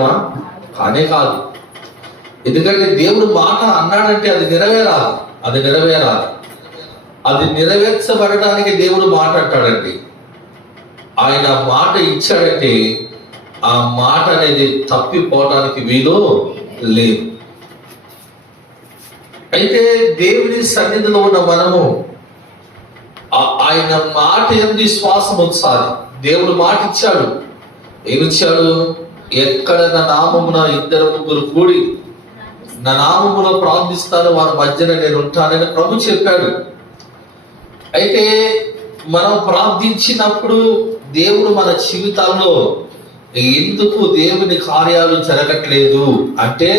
చేయగలమా? కానే కాదు. ఎందుకంటే దేవుడు మాట అన్నాడంటే అది నెరవేరాలి. అది నెరవేర్చబడడానికి దేవుడు మాట అంటాడండి. ఆయన మాట ఇచ్చాడంటే ఆ మాట అనేది తప్పిపోవడానికి వీలు లేదు. అయితే దేవుని సన్నిధిలో ఉన్న మనము ఆయన మాట యందు విశ్వాసం ఉంచాలి. దేవుడు మాట ఇచ్చాడు. ఏమిచ్చాడు? ఎక్కడ నా నామమున 2-3 కూడి నా నామములో ప్రార్థిస్తాను వారి మధ్యన నేను ఉంటానని ప్రభు చెప్పాడు. అయితే మనం ప్రార్థించినప్పుడు దేవుడు మన జీవితాల్లో ఎందుకు దేవుని కార్యాలు జరగట్లేదు అంటే,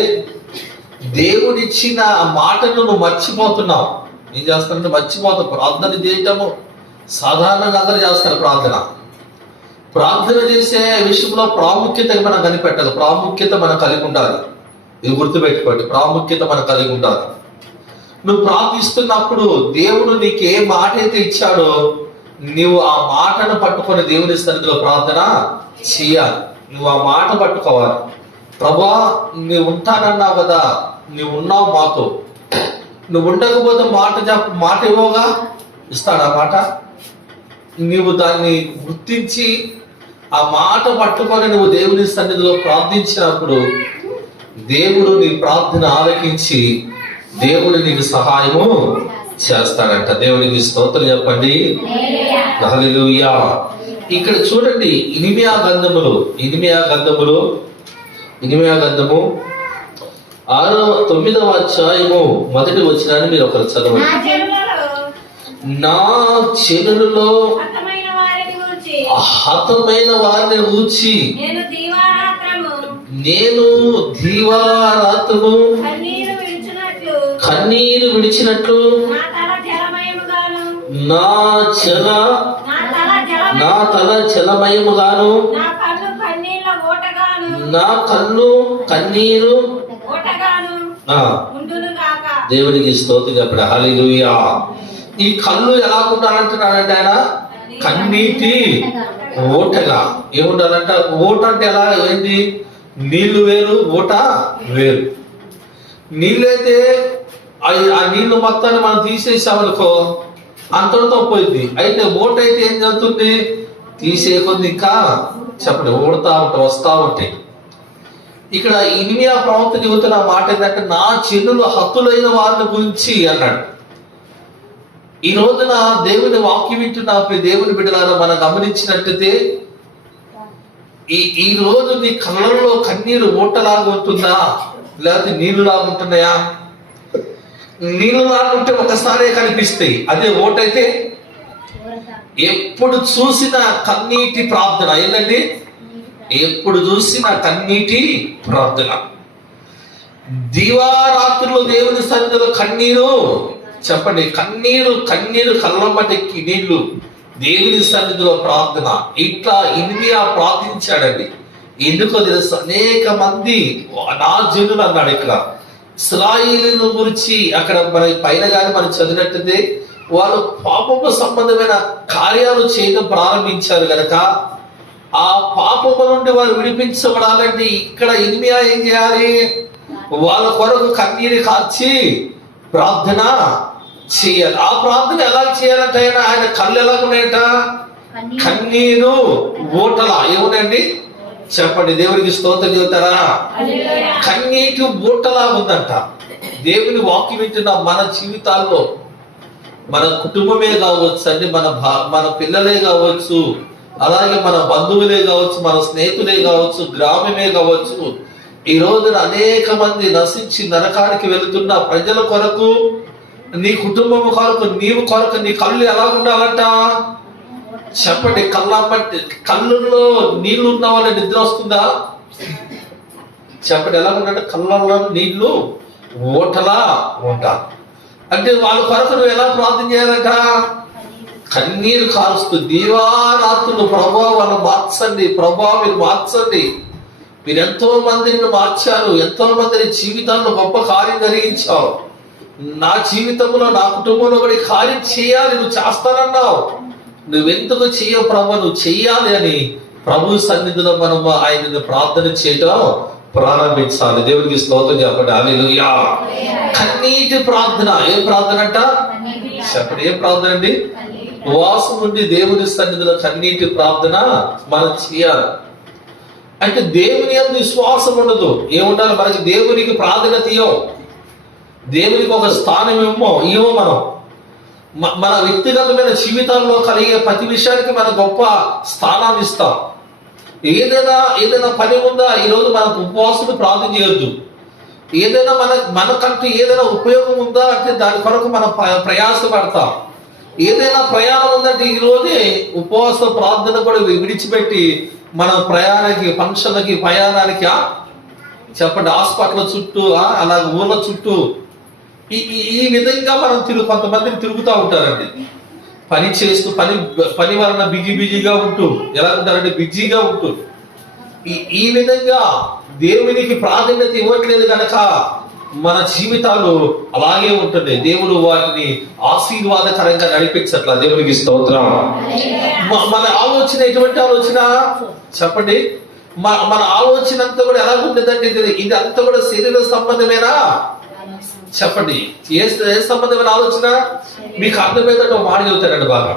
దేవుడిచ్చిన మాటను నువ్వు మర్చిపోతున్నావు. ఏం చేస్తానంటే మర్చిపోతావు. ప్రార్థన చేయటము సాధారణంగా అందరూ చేస్తారు. ప్రార్థన చేసే విషయంలో ప్రాముఖ్యత మనం కనిపెట్టాలి. ప్రాముఖ్యత మనం కలిగి ఉండాలి. ఇది గుర్తుపెట్టుకోండి, ప్రాముఖ్యత మనం కలిగి ఉండాలి. నువ్వు ప్రార్థిస్తున్నప్పుడు దేవుడు నీకు ఏ మాట అయితే ఇచ్చాడో నువ్వు ఆ మాటను పట్టుకొని దేవుని సన్నిధిలో ప్రార్థన చేయాలి. నువ్వు ఆ మాట పట్టుకోవాలి. ప్రభువా, నువ్వు ఉంటానన్నావు కదా, నువ్వు ఉన్నావు మాతో. నువ్వు ఉండకపోతే మాట ఇవ్వగా ఇస్తాడు ఆ మాట. నువ్వు దాన్ని గుర్తించి ఆ మాట పట్టుకొని నువ్వు దేవుని సన్నిధిలో ప్రార్థించినప్పుడు దేవుడు నీ ప్రార్థన ఆలకించి దేవుడు నీకు సహాయము చేస్తాడంట. దేవునికి స్తోత్రం చెప్పండి. హల్లెలూయా. ఇక్కడ చూడండి, ఇర్మీయా గ్రంథము 9వ అధ్యాయము 1వ వచనాన్ని మీరు ఒకరు చదవండి. నా జనులలో హతమైన వారిని ఊచి నేను దీవారాత్రము కన్నీరు విడిచినట్లు నా తల జలమయముగాను నా కన్ను కన్నీరు. దేవునికి స్తోత్రం చెప్పండి. హల్లెలూయా. ఈ కళ్ళు ఎలా ఉండాలంటున్నాడంటే ఆయన కన్నీటి ఓటగా. ఏముండాలంట? ఓట అంటే ఎలా? ఏంటి? నీళ్లు వేరు, ఓట వేరు. నీళ్ళైతే ఆ నీళ్లు మొత్తాన్ని మనం తీసేసామనుకో అంతటితో పోయింది. అయితే ఓట అయితే ఏం జరుగుతుంది? తీసేయకుంది ఇంకా చెప్పండి, ఓడుతా ఉంటాయి, వస్తా ఉంటాయి. ఇక్కడ ఇర్మీయా ప్రవక్త చెబుతున్న మాట ఏంటంటే, నా జనులు హతులైన వారిని గురించి అన్నాడు. ఈ రోజున దేవుని వాక్యం వింటున్న దేవుని బిడ్డలారా మనం గమనించినట్టయితే ఈ రోజు నీ కళ్ళల్లో కన్నీరు ఓటలాగా ఉంటుందా, లేకపోతే నీళ్లు లాగా ఉంటున్నాయా? నీళ్లు లాగా ఉంటే ఒకసారి కనిపిస్తాయి. అదే ఓటైతే ఎప్పుడు చూసిన కన్నీటి ప్రార్థన. ఏంటండి? ఎప్పుడు చూసిన కన్నీటి ప్రార్థన. దివారాత్రులు దేవుని సన్నిధిలో కన్నీరు. చెప్పండి, కన్నీరు కళ్ళమ్మటెక్కి నీళ్లు దేవుని సన్నిధిలో ప్రార్థన. ఇట్లా ఇర్మీయా ప్రార్థించాడండి. ఎందుకో తెలుసు? అనేక మంది నా జనులు అన్నాడు. ఇక్కడ ఇశ్రాయేలీయుల గురించి అక్కడ మన పైన కానీ మనం చదివినట్టయితే వాళ్ళు పాపపు సంబంధమైన కార్యాలు చేయడం ప్రారంభించారు కనుక ఆ పాపము నుండి వారు విడిపించబడాలంటే ఇక్కడ ఇర్మీయా ఏం చేయాలి? వాళ్ళ కొరకు కన్నీరు కార్చి ప్రార్థన చేయాలి. ఆ ప్రార్థన ఎలా చేయాలంటే ఆయన కళ్ళు ఎలా ఉన్నాయట? కన్నీరు ఓటలా. ఏమున్నాయండి? చెప్పండి, దేవునికి స్తోత్రం చెబుతారా? కన్నీటి ఓటలా ఉందంట. దేవుని వాక్యం వింటున్న మన జీవితాల్లో మన కుటుంబమే కావచ్చు అండి, మన పిల్లలే కావచ్చు, అలాగే మన బంధువులే కావచ్చు, మన స్నేహితులే కావచ్చు, గ్రామమే కావచ్చు, ఈ రోజున అనేక మంది నశించి నరకానికి వెళుతున్న ప్రజల కొరకు, నీ కుటుంబం కొరకు, నీవు కొరకు నీ కళ్ళు ఎలా ఉండాలంట? చెప్పండి, కళ్ళుల్లో నీళ్లు ఉన్న వాళ్ళ నిద్ర వస్తుందా? చెప్పండి, ఎలా ఉందంటే కళ్ళల్లో నీళ్లు ఓటలా ఉంటారు. అంటే వాళ్ళ కొరకు నువ్వు ఎలా ప్రార్థన చేయాలంట? కన్నీరు కారుస్తూ దీవారాత్రులు, ప్రభా వాళ్ళు మార్చండి, ప్రభా మీరు మార్చండి, మీరు ఎంతో మందిని మార్చారు, ఎంతో మందిని జీవితాల్లో గొప్ప కార్యం జరిగించావు, నా జీవితంలో నా కుటుంబంలో కూడా కార్యం చేయాలి, నువ్వు చేస్తానన్నావు, నువ్వెందుకు చేయవు ప్రభా, నువ్వు చెయ్యాలి అని ప్రభు సన్నిధిలో మనం ఆయన ప్రార్థన చేయడం ప్రారంభించాలి. దేవునికి స్తోత్రం చెప్పండి. హల్లెలూయా. కన్నీటి ప్రార్థన. ఏం ప్రార్థన అంట చెప్పండి? ఏం ప్రార్థన అండి? ఉపవాసం ఉండి దేవుని సన్నిధిలో కన్నీటి ప్రార్థన మనం చేయాలి. అంటే దేవుని యందు విశ్వాసం ఉండదు. ఏముండాలి మనకి? దేవునికి ప్రాధాన్యత ఇవ్వం, దేవునికి ఒక స్థానం ఇవ్వం మనం. మన వ్యక్తిగతమైన జీవితాల్లో కలిగే ప్రతి విషయానికి మనం గొప్ప స్థానాన్ని ఇస్తాం. ఏదైనా పని ఉందా, ఈరోజు మనకు ఉపవాసం ప్రార్థన చేయొద్దు. ఏదైనా మనకంటూ ఏదైనా ఉపయోగం ఉందా అంటే దాని కొరకు మనం ప్రయాసపడతాం. ఏదైనా ప్రయాణం ఉందంటే ఈ రోజే ఉపవాస ప్రార్థన కూడా విడిచిపెట్టి మన ప్రయాణానికి, ఫంక్షన్లకి, ప్రయాణానికి చెప్పండి, హాస్పిటల్ చుట్టూ, అలాగే ఊర్ల చుట్టూ ఈ విధంగా మనం కొంతమందిని తిరుగుతూ ఉంటారండి. పని చేస్తూ పని వలన బిజీగా ఉంటూ ఎలా ఉంటారంటే బిజీగా ఉంటూ ఈ విధంగా దేవునికి ప్రాధాన్యత ఇవ్వట్లేదు కనుక మన జీవితాలు అలాగే ఉంటుంది. దేవుడు వాటిని ఆశీర్వాదకరంగా నడిపించట్లా. దేవునికి స్తోత్రం. మన ఆలోచన ఎటువంటి ఆలోచన చెప్పండి? మన ఆలోచన అంతా కూడా ఎలా ఉంటుందంటే ఇది అంతా కూడా శరీర సంబంధమేనా చెప్పండి? ఏ సంబంధమైన ఆలోచన? మీకు అర్థమైనట్టు మాట చెబుతారండి బాగా.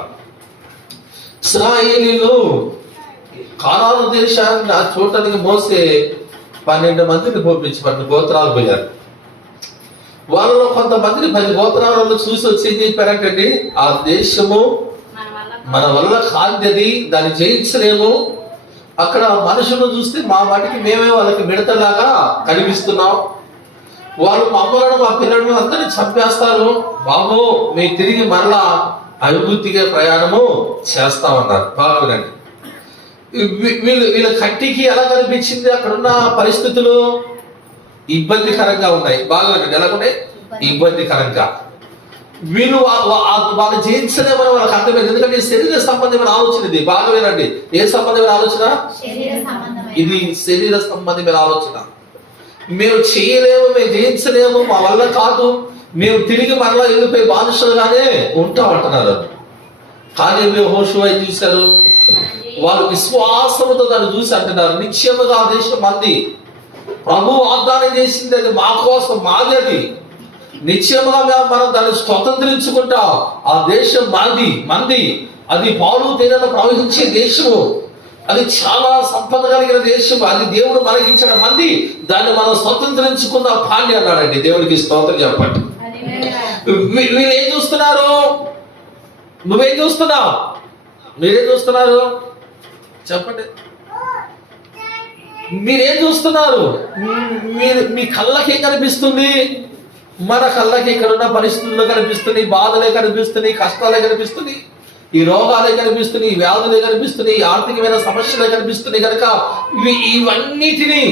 ఇశ్రాయేలీయులు కానాను దేశాన్ని చూడటానికి మోసే 12 మందిని పంపించి 12 గోత్రాలు పోయారు. వాళ్ళలో కొంతమందిని 10 గోత్రాలను చూసి వచ్చి ఏం చెప్పారంటండి, ఆ దేశము మన వల్ల కాంతిది, దాన్ని జయించలేము. అక్కడ మనుషులను చూస్తే మా వాటికి మేమే వాళ్ళకి మిడతలాగా కనిపిస్తున్నాం. వాళ్ళు మమ్మలను, మా పిల్లలను అందరినీ చంపేస్తారు. బాబు మేము తిరిగి మరలా అభివృద్ధిగా ప్రయాణము చేస్తామన్నారు. బాగా వినండి. వీళ్ళ కంటికి ఎలా కనిపించింది? అక్కడున్న పరిస్థితులు ఇబ్బందికరంగా ఉన్నాయి. బాగా వినండి. ఎలా ఉన్నాయి? ఇబ్బందికరంగా. వీళ్ళు వాళ్ళు జయించలేమని వాళ్ళకి అర్థమైంది. ఎందుకంటే శరీర సంబంధమైన ఆలోచన ఇది. బాగా వినండి. ఏ సంబంధమైన ఆలోచన? ఇది శరీర సంబంధమైన ఆలోచన. మేము చేయలేము, మేము జయించలేము, మా వల్ల కాదు, మేము తిరిగి మరలా వెళ్ళిపోయి బానిసలుగానే ఉంటామంటున్నారు. కానీ యెహోషువ ఏం చూశారు? వాళ్ళు విశ్వాసముతో దాన్ని చూసి అంటున్నారు, నిశ్చయముగా ఆ దేశం మంది, ప్రభు వాగ్దానం చేసింది, అది మా కోసం, మాది, అది నిశ్చయముగా మనం దాన్ని స్వతంత్రించుకుంటాం. ఆ దేశం మంది, అది పాలు తేనెలు ప్రవహించే దేశము, అది చాలా సంపద కలిగిన దేశం, అది దేవుడు మనకి ఇచ్చిన మంది, దాన్ని మనం స్వతంత్రించుకున్న పాండి అన్నాడండి. దేవుడికి స్తోత్రం చెప్పండి. వీళ్ళు ఏం చూస్తున్నారు? నువ్వేం చూస్తున్నావు? మీరేం చూస్తున్నారు చెప్పండి? మీరేం చూస్తున్నారు? మీ కళ్ళకి ఏం కనిపిస్తుంది? మన కళ్ళకి ఇక్కడున్న పరిస్థితుల్లో కనిపిస్తుంది, బాధలే కనిపిస్తున్నాయి, కష్టాలే కనిపిస్తున్నాయి, ఈ రోగాలే కనిపిస్తున్నాయి, ఈ వ్యాధులే కనిపిస్తున్నాయి, ఆర్థికమైన సమస్యలే కనిపిస్తున్నాయి. కనుక ఇవన్నిటినీ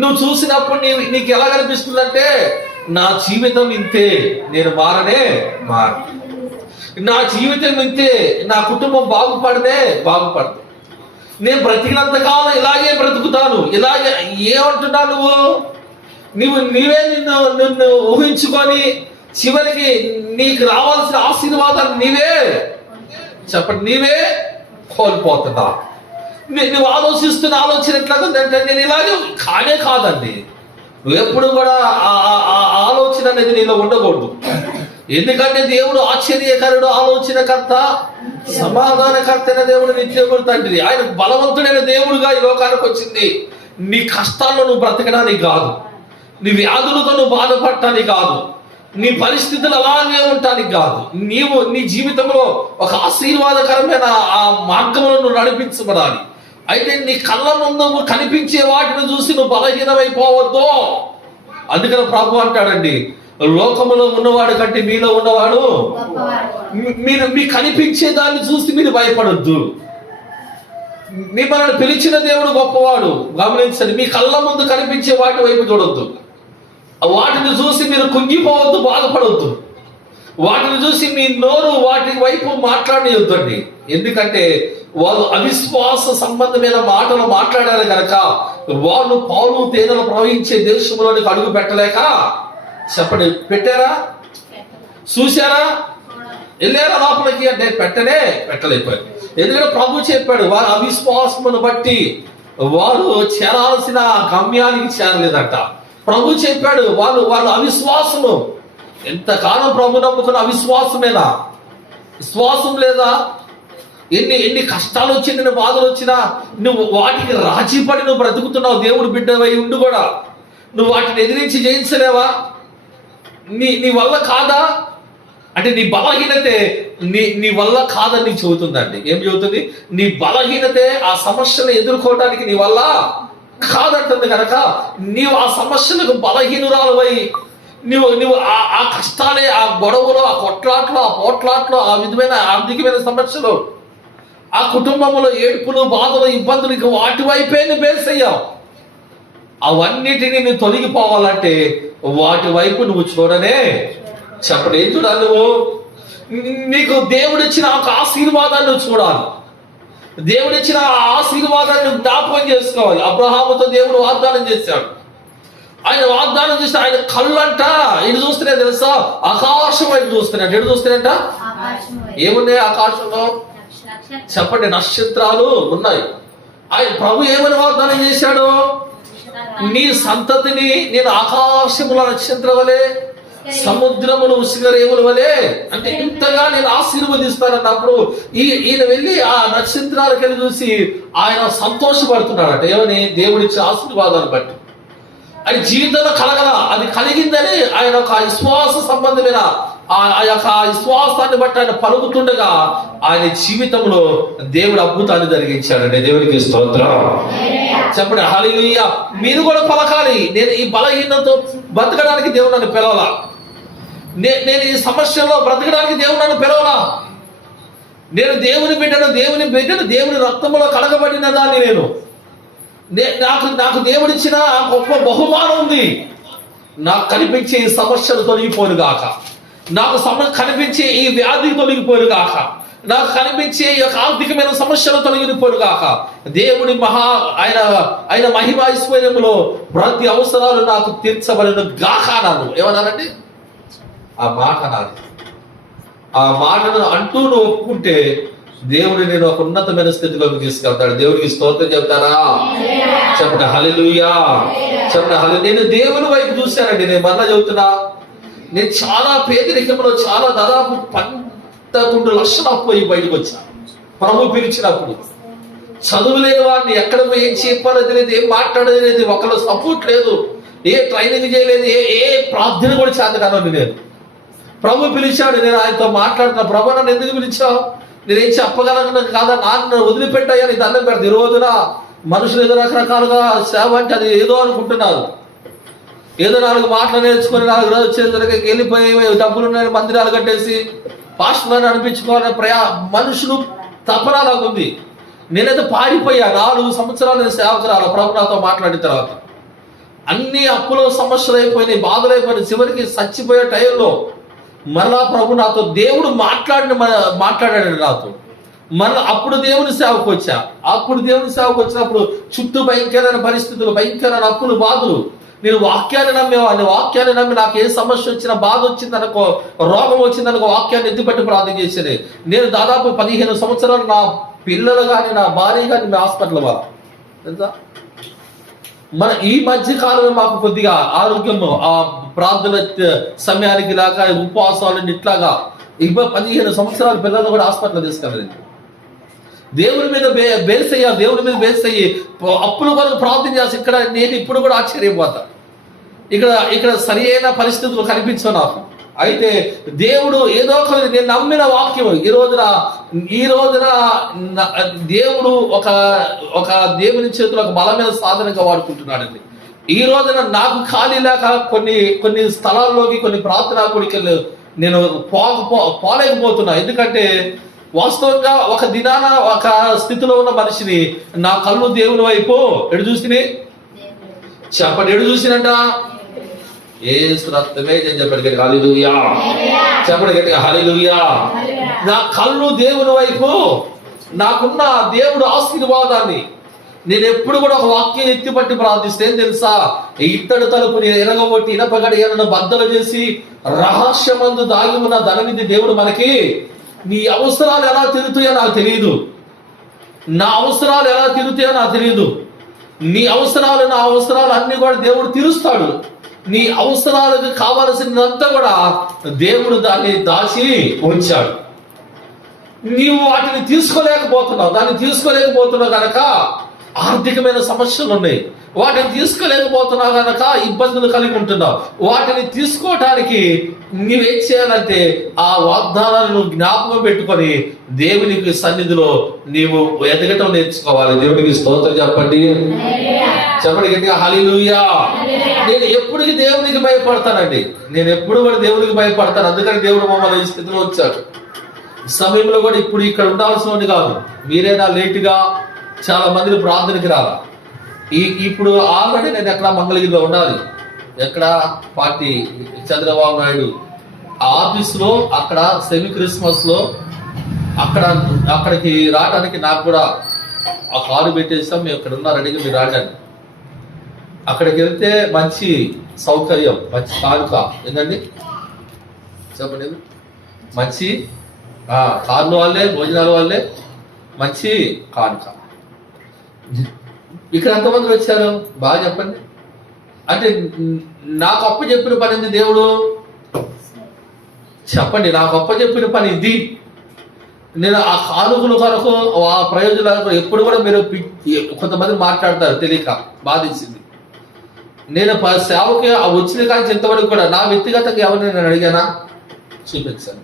నువ్వు చూసినప్పుడు నీకు ఎలా కనిపిస్తుందంటే, నా జీవితం ఇంతే, నేను మారనే నా జీవితం ఇంతే, నా కుటుంబం బాగుపడదు, నేను బ్రతికినంత కాలం ఇలాగే బ్రతుకుతాను, ఇలాగే. ఏమంటున్నావు నీవే నిన్ను ఊహించుకొని చివరికి నీకు రావాల్సిన ఆశీర్వాదాన్ని నీవే చెప్పండి, నీవే కోల్పోతున్నా. నువ్వు ఆలోచిస్తున్న ఆలోచన ఎట్లాగంటే నేను ఇలాగే కాదండి. నువ్వు ఎప్పుడు కూడా ఆలోచన అనేది నీలో ఉండకూడదు. ఎందుకంటే దేవుడు ఆశ్చర్యకరుడు, ఆలోచనకర్త, సమాధానకర్త అయిన దేవుడు, నిత్యకుడు తండ్రి. ఆయన బలవంతుడైన దేవుడుగా ఈ లోకానికి వచ్చింది. నీ కష్టాల్లో నువ్వు బ్రతకడానికి కాదు, నీ వ్యాధులతో నువ్వు బాధపడటానికి కాదు, నీ పరిస్థితులు అలాగే ఉండటానికి కాదు. నీ జీవితంలో ఒక ఆశీర్వాదకరమైన ఆ మార్గంలో నువ్వు నడిపించబడాలి. అయితే నీ కళ్ళ ముందు కనిపించే వాటిని చూసి నువ్వు బలహీనమైపోవద్దు. అందుకని ప్రభు అంటాడండి, లోకములో ఉన్నవాడు కంటే మీలో ఉన్నవాడు. మీ కనిపించే దాన్ని చూసి మీరు భయపడొద్దు. మిమ్మల్ని పిలిచిన దేవుడు గొప్పవాడు. గమనించండి, మీ కళ్ళ ముందు కనిపించే వాటి వైపు చూడొద్దు. వాటిని చూసి మీరు కుంగిపోవద్దు, బాధపడవద్దు. వాటిని చూసి మీ నోరు వాటి వైపు మాట్లాడవద్దండి. ఎందుకంటే వాళ్ళు అవిశ్వాస సంబంధమైన మాటలు మాట్లాడారు కనుక వాళ్ళు పాలు తేనెలు ప్రవహించే దేశంలోనికి అడుగు పెట్టలేక చెప్పండి, పెట్టారా? చూశారా? వెళ్ళారా లోపలికి అంటే పెట్టలేకపోయారు. ఎందుకంటే ప్రభు చెప్పాడు, వారు అవిశ్వాసమును బట్టి వారు చేరాల్సిన గమ్యానికి చేరలేదంట. ప్రభు చెప్పాడు, వాళ్ళు అవిశ్వాసము. ఎంతకాలం ప్రభు నమ్ముకున్న అవిశ్వాసమేనా? విశ్వాసం లేదా? ఎన్ని కష్టాలు వచ్చినా, ఎన్ని బాధలు వచ్చినా నువ్వు వాటికి రాజీపడి నువ్వు బ్రతుకుతున్నావు. దేవుడు బిడ్డవై ఉండి కూడా నువ్వు వాటిని ఎదిరించి జయించలేవా? నీ వల్ల కాదా అంటే నీ బలహీనతే నీ వల్ల కాదని చెబుతుందండి. ఏం చెబుతుంది? నీ బలహీనతే ఆ సమస్యలు ఎదుర్కోవడానికి నీ వల్ల కాదంటుంది కనుక నీవు ఆ సమస్యలకు బలహీనురాలువై నువ్వు ఆ కష్టాలే, ఆ గొడవలు, ఆ కొట్లాట్లు, ఆ పోట్లాట్లు, ఆ విధమైన ఆర్థికమైన సమస్యలు, ఆ కుటుంబంలో ఏడుపులు, బాధలు, ఇబ్బందులు, ఇక వాటి వైపే నువ్వు బేస్ అయ్యావు. అవన్నిటినీ నువ్వు తొలగిపోవాలంటే వాటి వైపు నువ్వు చూడనే చెప్పండి. ఏం చూడాలి? నువ్వు నీకు దేవుడిచ్చిన ఒక ఆశీర్వాదాన్ని నువ్వు చూడాలి. దేవుడిచ్చిన ఆ ఆశీర్వాదాన్ని నువ్వు జ్ఞాపకం చేసుకోవాలి. అబ్రహాముతో దేవుడు వాగ్దానం చేశాడు. ఆయన వాగ్దానం చేస్తే ఆయన కళ్ళంట ఇటు చూస్తున్నాయి తెలుసా? ఆకాశం వైపు చూస్తున్నాడు. ఎటు చూస్తున్నాయంట? ఏమున్నాయి ఆకాశంలో? చెప్పండి. నక్షత్రాలు ఉన్నాయి. ఆయన ప్రభు ఏమని వాగ్దానం చేశాడు? నీ సంతతిని నేను ఆకాశముల నక్షత్రం వలె, సముద్రములు ఉసిగరేవుల వలె, అంటే ఇంతగా నేను ఆశీర్వదిస్తానన్నప్పుడు ఈయన వెళ్ళి ఆ నక్షత్రాలకు వెళ్ళి చూసి ఆయన సంతోషపడుతున్నాడట. ఏమని? దేవుడిచ్చే ఆశీర్వాదాన్ని బట్టి. ఆయన జీవితంలో కలగల, అది కలిగిందని ఆయన ఒక విశ్వాస సంబంధమైన ఆ యొక్క విశ్వాసాన్ని బట్టి ఆయన పలుకుతుండగా ఆయన జీవితంలో దేవుడు అద్భుతాన్ని జరిగించాడండి. దేవుడికి స్తోత్రం. చెప్పండి హల్లెలూయా. మీరు కూడా పలకాలి. నేను ఈ బలహీనతో బ్రతకడానికి దేవుడు నన్ను పిలవాలా? నేను ఈ సమస్యలో బ్రతకడానికి దేవుడు నన్ను పిలవాలా? నేను దేవుని బిడ్డను, దేవుని రక్తంలో కడగబడిన దాన్ని నాకు దేవుడిచ్చిన గొప్ప బహుమానం ఉంది. నాకు కనిపించే ఈ సమస్యలు తొలగిపోను గాక, నాకు కనిపించే ఈ వ్యాధి తొలగిపోను గాక, నాకు కనిపించే ఈ యొక్క ఆర్థికమైన సమస్యలు తొలగిపోను గాక. దేవుడి ఆయన మహిమైశ్వర్యములో ప్రతి అవసరాలు నాకు తీర్చబడిన గాక అన్నాను. ఏమన్నానండి? ఆ మాట నాది. ఆ మాటను అంటూ నువ్వు ఒప్పుకుంటే దేవుడు నేను ఒక ఉన్నతమైన స్థితిలోకి తీసుకెళ్తాడు. దేవుడికి స్తోత్రం చెప్తారా? చెప్పండి హల్లెలూయా. చెప్పండి హల్లెలూయా. నేను దేవుని వైపు చూశానండి. నేను మరలా చెబుతున్నా, నేను చాలా పేదరికంలో, చాలా దాదాపు 11 లక్షల అప్పు బయటకు వచ్చాను. ప్రభు పిలిచినప్పుడు చదువు లేని వాడిని, ఎక్కడ పోయి ఏం చెప్పాలో తెలియదు, ఏం మాట్లాడేది లేదు, ఒకళ్ళు సపోర్ట్ లేదు, ఏ ట్రైనింగ్ చేయలేదు, ఏ ప్రార్థన కూడా చేతగాను. నేను ప్రభు పిలిచాడు. నేను ఆయనతో మాట్లాడుతున్నా, ప్రభు నన్ను ఎందుకు పిలిచావు? నేనేం చెప్పగలను కాదా? నాన్న వదిలిపెట్టాయా నీ దండం పెడతా. ఈ రోజున మనుషులు ఏదో రకరకాలుగా సేవ అంటే అది ఏదో అనుకుంటున్నారు. ఏదో 4 మాటలు నేర్చుకుని 4 రోజులు వచ్చేసరికి వెళ్ళిపోయి డబ్బులున్నాయని మందిరాలు కట్టేసి పాస్టర్ని అనిపించుకోవాలని మనుషులు తపనాలాగుంది. నేనైతే పారిపోయా. 4 సంవత్సరాలు నేను సేవకురాల ప్రభు నాతో మాట్లాడిన తర్వాత అన్ని అప్పులో సమస్యలు అయిపోయినాయి, బాధలు అయిపోయినాయి. చివరికి చచ్చిపోయే టైంలో మరలా ప్రభు నాతో దేవుడు మాట్లాడాడు నాతో. మరలా అప్పుడు దేవుని సేవకు వచ్చా. అప్పుడు దేవుని సేవకు వచ్చినప్పుడు చుట్టూ భయంకరమైన పరిస్థితులు, భయంకరమైన అప్పులు, బాధలు. నేను వాక్యాన్ని నమ్మేవాడిని. వాక్యాన్ని నమ్మి నాకు ఏ సమస్య వచ్చినా, బాధ వచ్చిందనుకో, రోగం వచ్చిందనుకో, వాక్యాన్ని ఎత్తిపెట్టి ప్రార్థన చేసేది. నేను దాదాపు 15 సంవత్సరాలు నా పిల్లలు కానీ, నా భార్య కానీ మీ హాస్పిటల్ వాళ్ళ తెలుసా. మన ఈ మధ్య కాలంలో మాకు కొద్దిగా ఆరోగ్యం ఆ ప్రార్థన సమయానికి లాగా ఉపవాసాలు ఇట్లాగా 15 సంవత్సరాల పిల్లలు కూడా హాస్పిటల్ తీసుకెళ్ళలేదు. దేవుని మీద బేస్ అయ్యా, దేవుని మీద బేస్ అయ్యి అప్పుల కొరకు ప్రార్థన చేసి ఇక్కడ నేను ఇప్పుడు కూడా ఆశ్చర్యపోతా. ఇక్కడ సరి అయిన పరిస్థితులు కనిపించవు నాకు. అయితే దేవుడు ఏదో ఒక నేను నమ్మిన వాక్యం ఈ రోజున దేవుడు ఒక దేవుని చేతులు ఒక బలమైన సాధనంగా వాడుకుంటున్నాడండి. ఈ రోజున నాకు ఖాళీ లేక కొన్ని స్థలాల్లోకి, కొన్ని ప్రార్థనా కోడికలు నేను పోలేకపోతున్నా. ఎందుకంటే వాస్తవంగా ఒక దినాన ఒక స్థితిలో ఉన్న మనిషిని నా కళ్ళు దేవుని వైపు ఎడు చూసినాయి. చెప్పండి, ఎడు చూసినంట? యేసు రక్తమే. చెప్పండి హల్లెలూయా. చెప్పండి గట్టిగా హల్లెలూయా. నా కళ్ళు దేవుని వైపు, నాకున్న దేవుడు ఆశీర్వాదాన్ని, నేను ఎప్పుడు కూడా ఒక వాక్యం ఎత్తిపట్టి ప్రార్థిస్తే ఏం తెలుసా, ఇత్తడి తలుపుని ఎరగబొట్టి ఇనపగడి ఏమైనా బద్దలు చేసి రహస్యమందు దాగి ఉన్న ధననిధి దేవుడు మనకి, నీ అవసరాలు ఎలా తీరుతాయో నాకు తెలియదు, నా అవసరాలు ఎలా తీరుతాయో నాకు తెలియదు. నీ అవసరాలు నా అవసరాలు అన్ని కూడా దేవుడు తీరుస్తాడు. నీ అవసరాలకు కావలసినంతా కూడా దేవుడు దాన్ని దాచి ఉంచాడు. నీవు వాటిని తీసుకోలేకపోతున్నావు. దాన్ని తీసుకోలేకపోతున్నావు కనుక ఆర్థికమైన సమస్యలు ఉన్నాయి. వాటిని తీసుకోలేకపోతున్నావు కనుక ఇబ్బందులు కలిగి ఉంటున్నావు. వాటిని తీసుకోవటానికి నీవేం చేయాలంటే ఆ వాగ్దానాలను జ్ఞాపకం పెట్టుకొని దేవునికి సన్నిధిలో నీవు ఎదగటం నేర్చుకోవాలి. దేవునికి స్తోత్రం చెప్పండి, చెప్పండి గట్టిగా హల్లెలూయా. నేను ఎప్పటికీ దేవునికి భయపడతానండి, నేను ఎప్పుడు కూడా దేవునికి భయపడతాను. అందుకని దేవుడు మమ్మల్ని ఈ స్థితిలో వచ్చాడు. ఈ సమయంలో కూడా ఇప్పుడు ఇక్కడ ఉండాల్సిన కాదు, మీరేనా లేటుగా చాలా మందిని ప్రార్థనకి రాలా. ఇప్పుడు ఆల్రెడీ నేను ఎక్కడ మంగళగిరిలో ఉండాలి, ఎక్కడ పార్టీ చంద్రబాబు నాయుడు ఆఫీస్లో, అక్కడ సెమీ క్రిస్మస్ లో అక్కడికి రావడానికి నాకు కూడా ఆ కారు పెట్టేస్తాం. మేము ఇక్కడ ఉన్న రెడీగా మీరు రాకండి. అక్కడికి వెళ్తే మంచి సౌకర్యం, మంచి కానుక ఏంటండి చెప్పండి, మంచి కార్లు వాళ్ళే, భోజనాల వాళ్ళే, మంచి కానుక. ఇక్కడ ఎంతమంది వచ్చారు బాగా చెప్పండి. అంటే నాకు అప్పు చెప్పిన పని ఏంది దేవుడు చెప్పండి, నాకు అప్ప చెప్పిన పని ఇది. నేను ఆ కానుకల కొరకు ఆ ప్రయోజనాల ఎప్పుడు కూడా మీరు కొంతమంది మాట్లాడతారు తెలియక బాధించింది. నేను సేవకి వచ్చిన కానీ ఇంతవరకు కూడా నా వ్యక్తిగతంగా ఎవరిని నేను అడిగానా చూపించాను.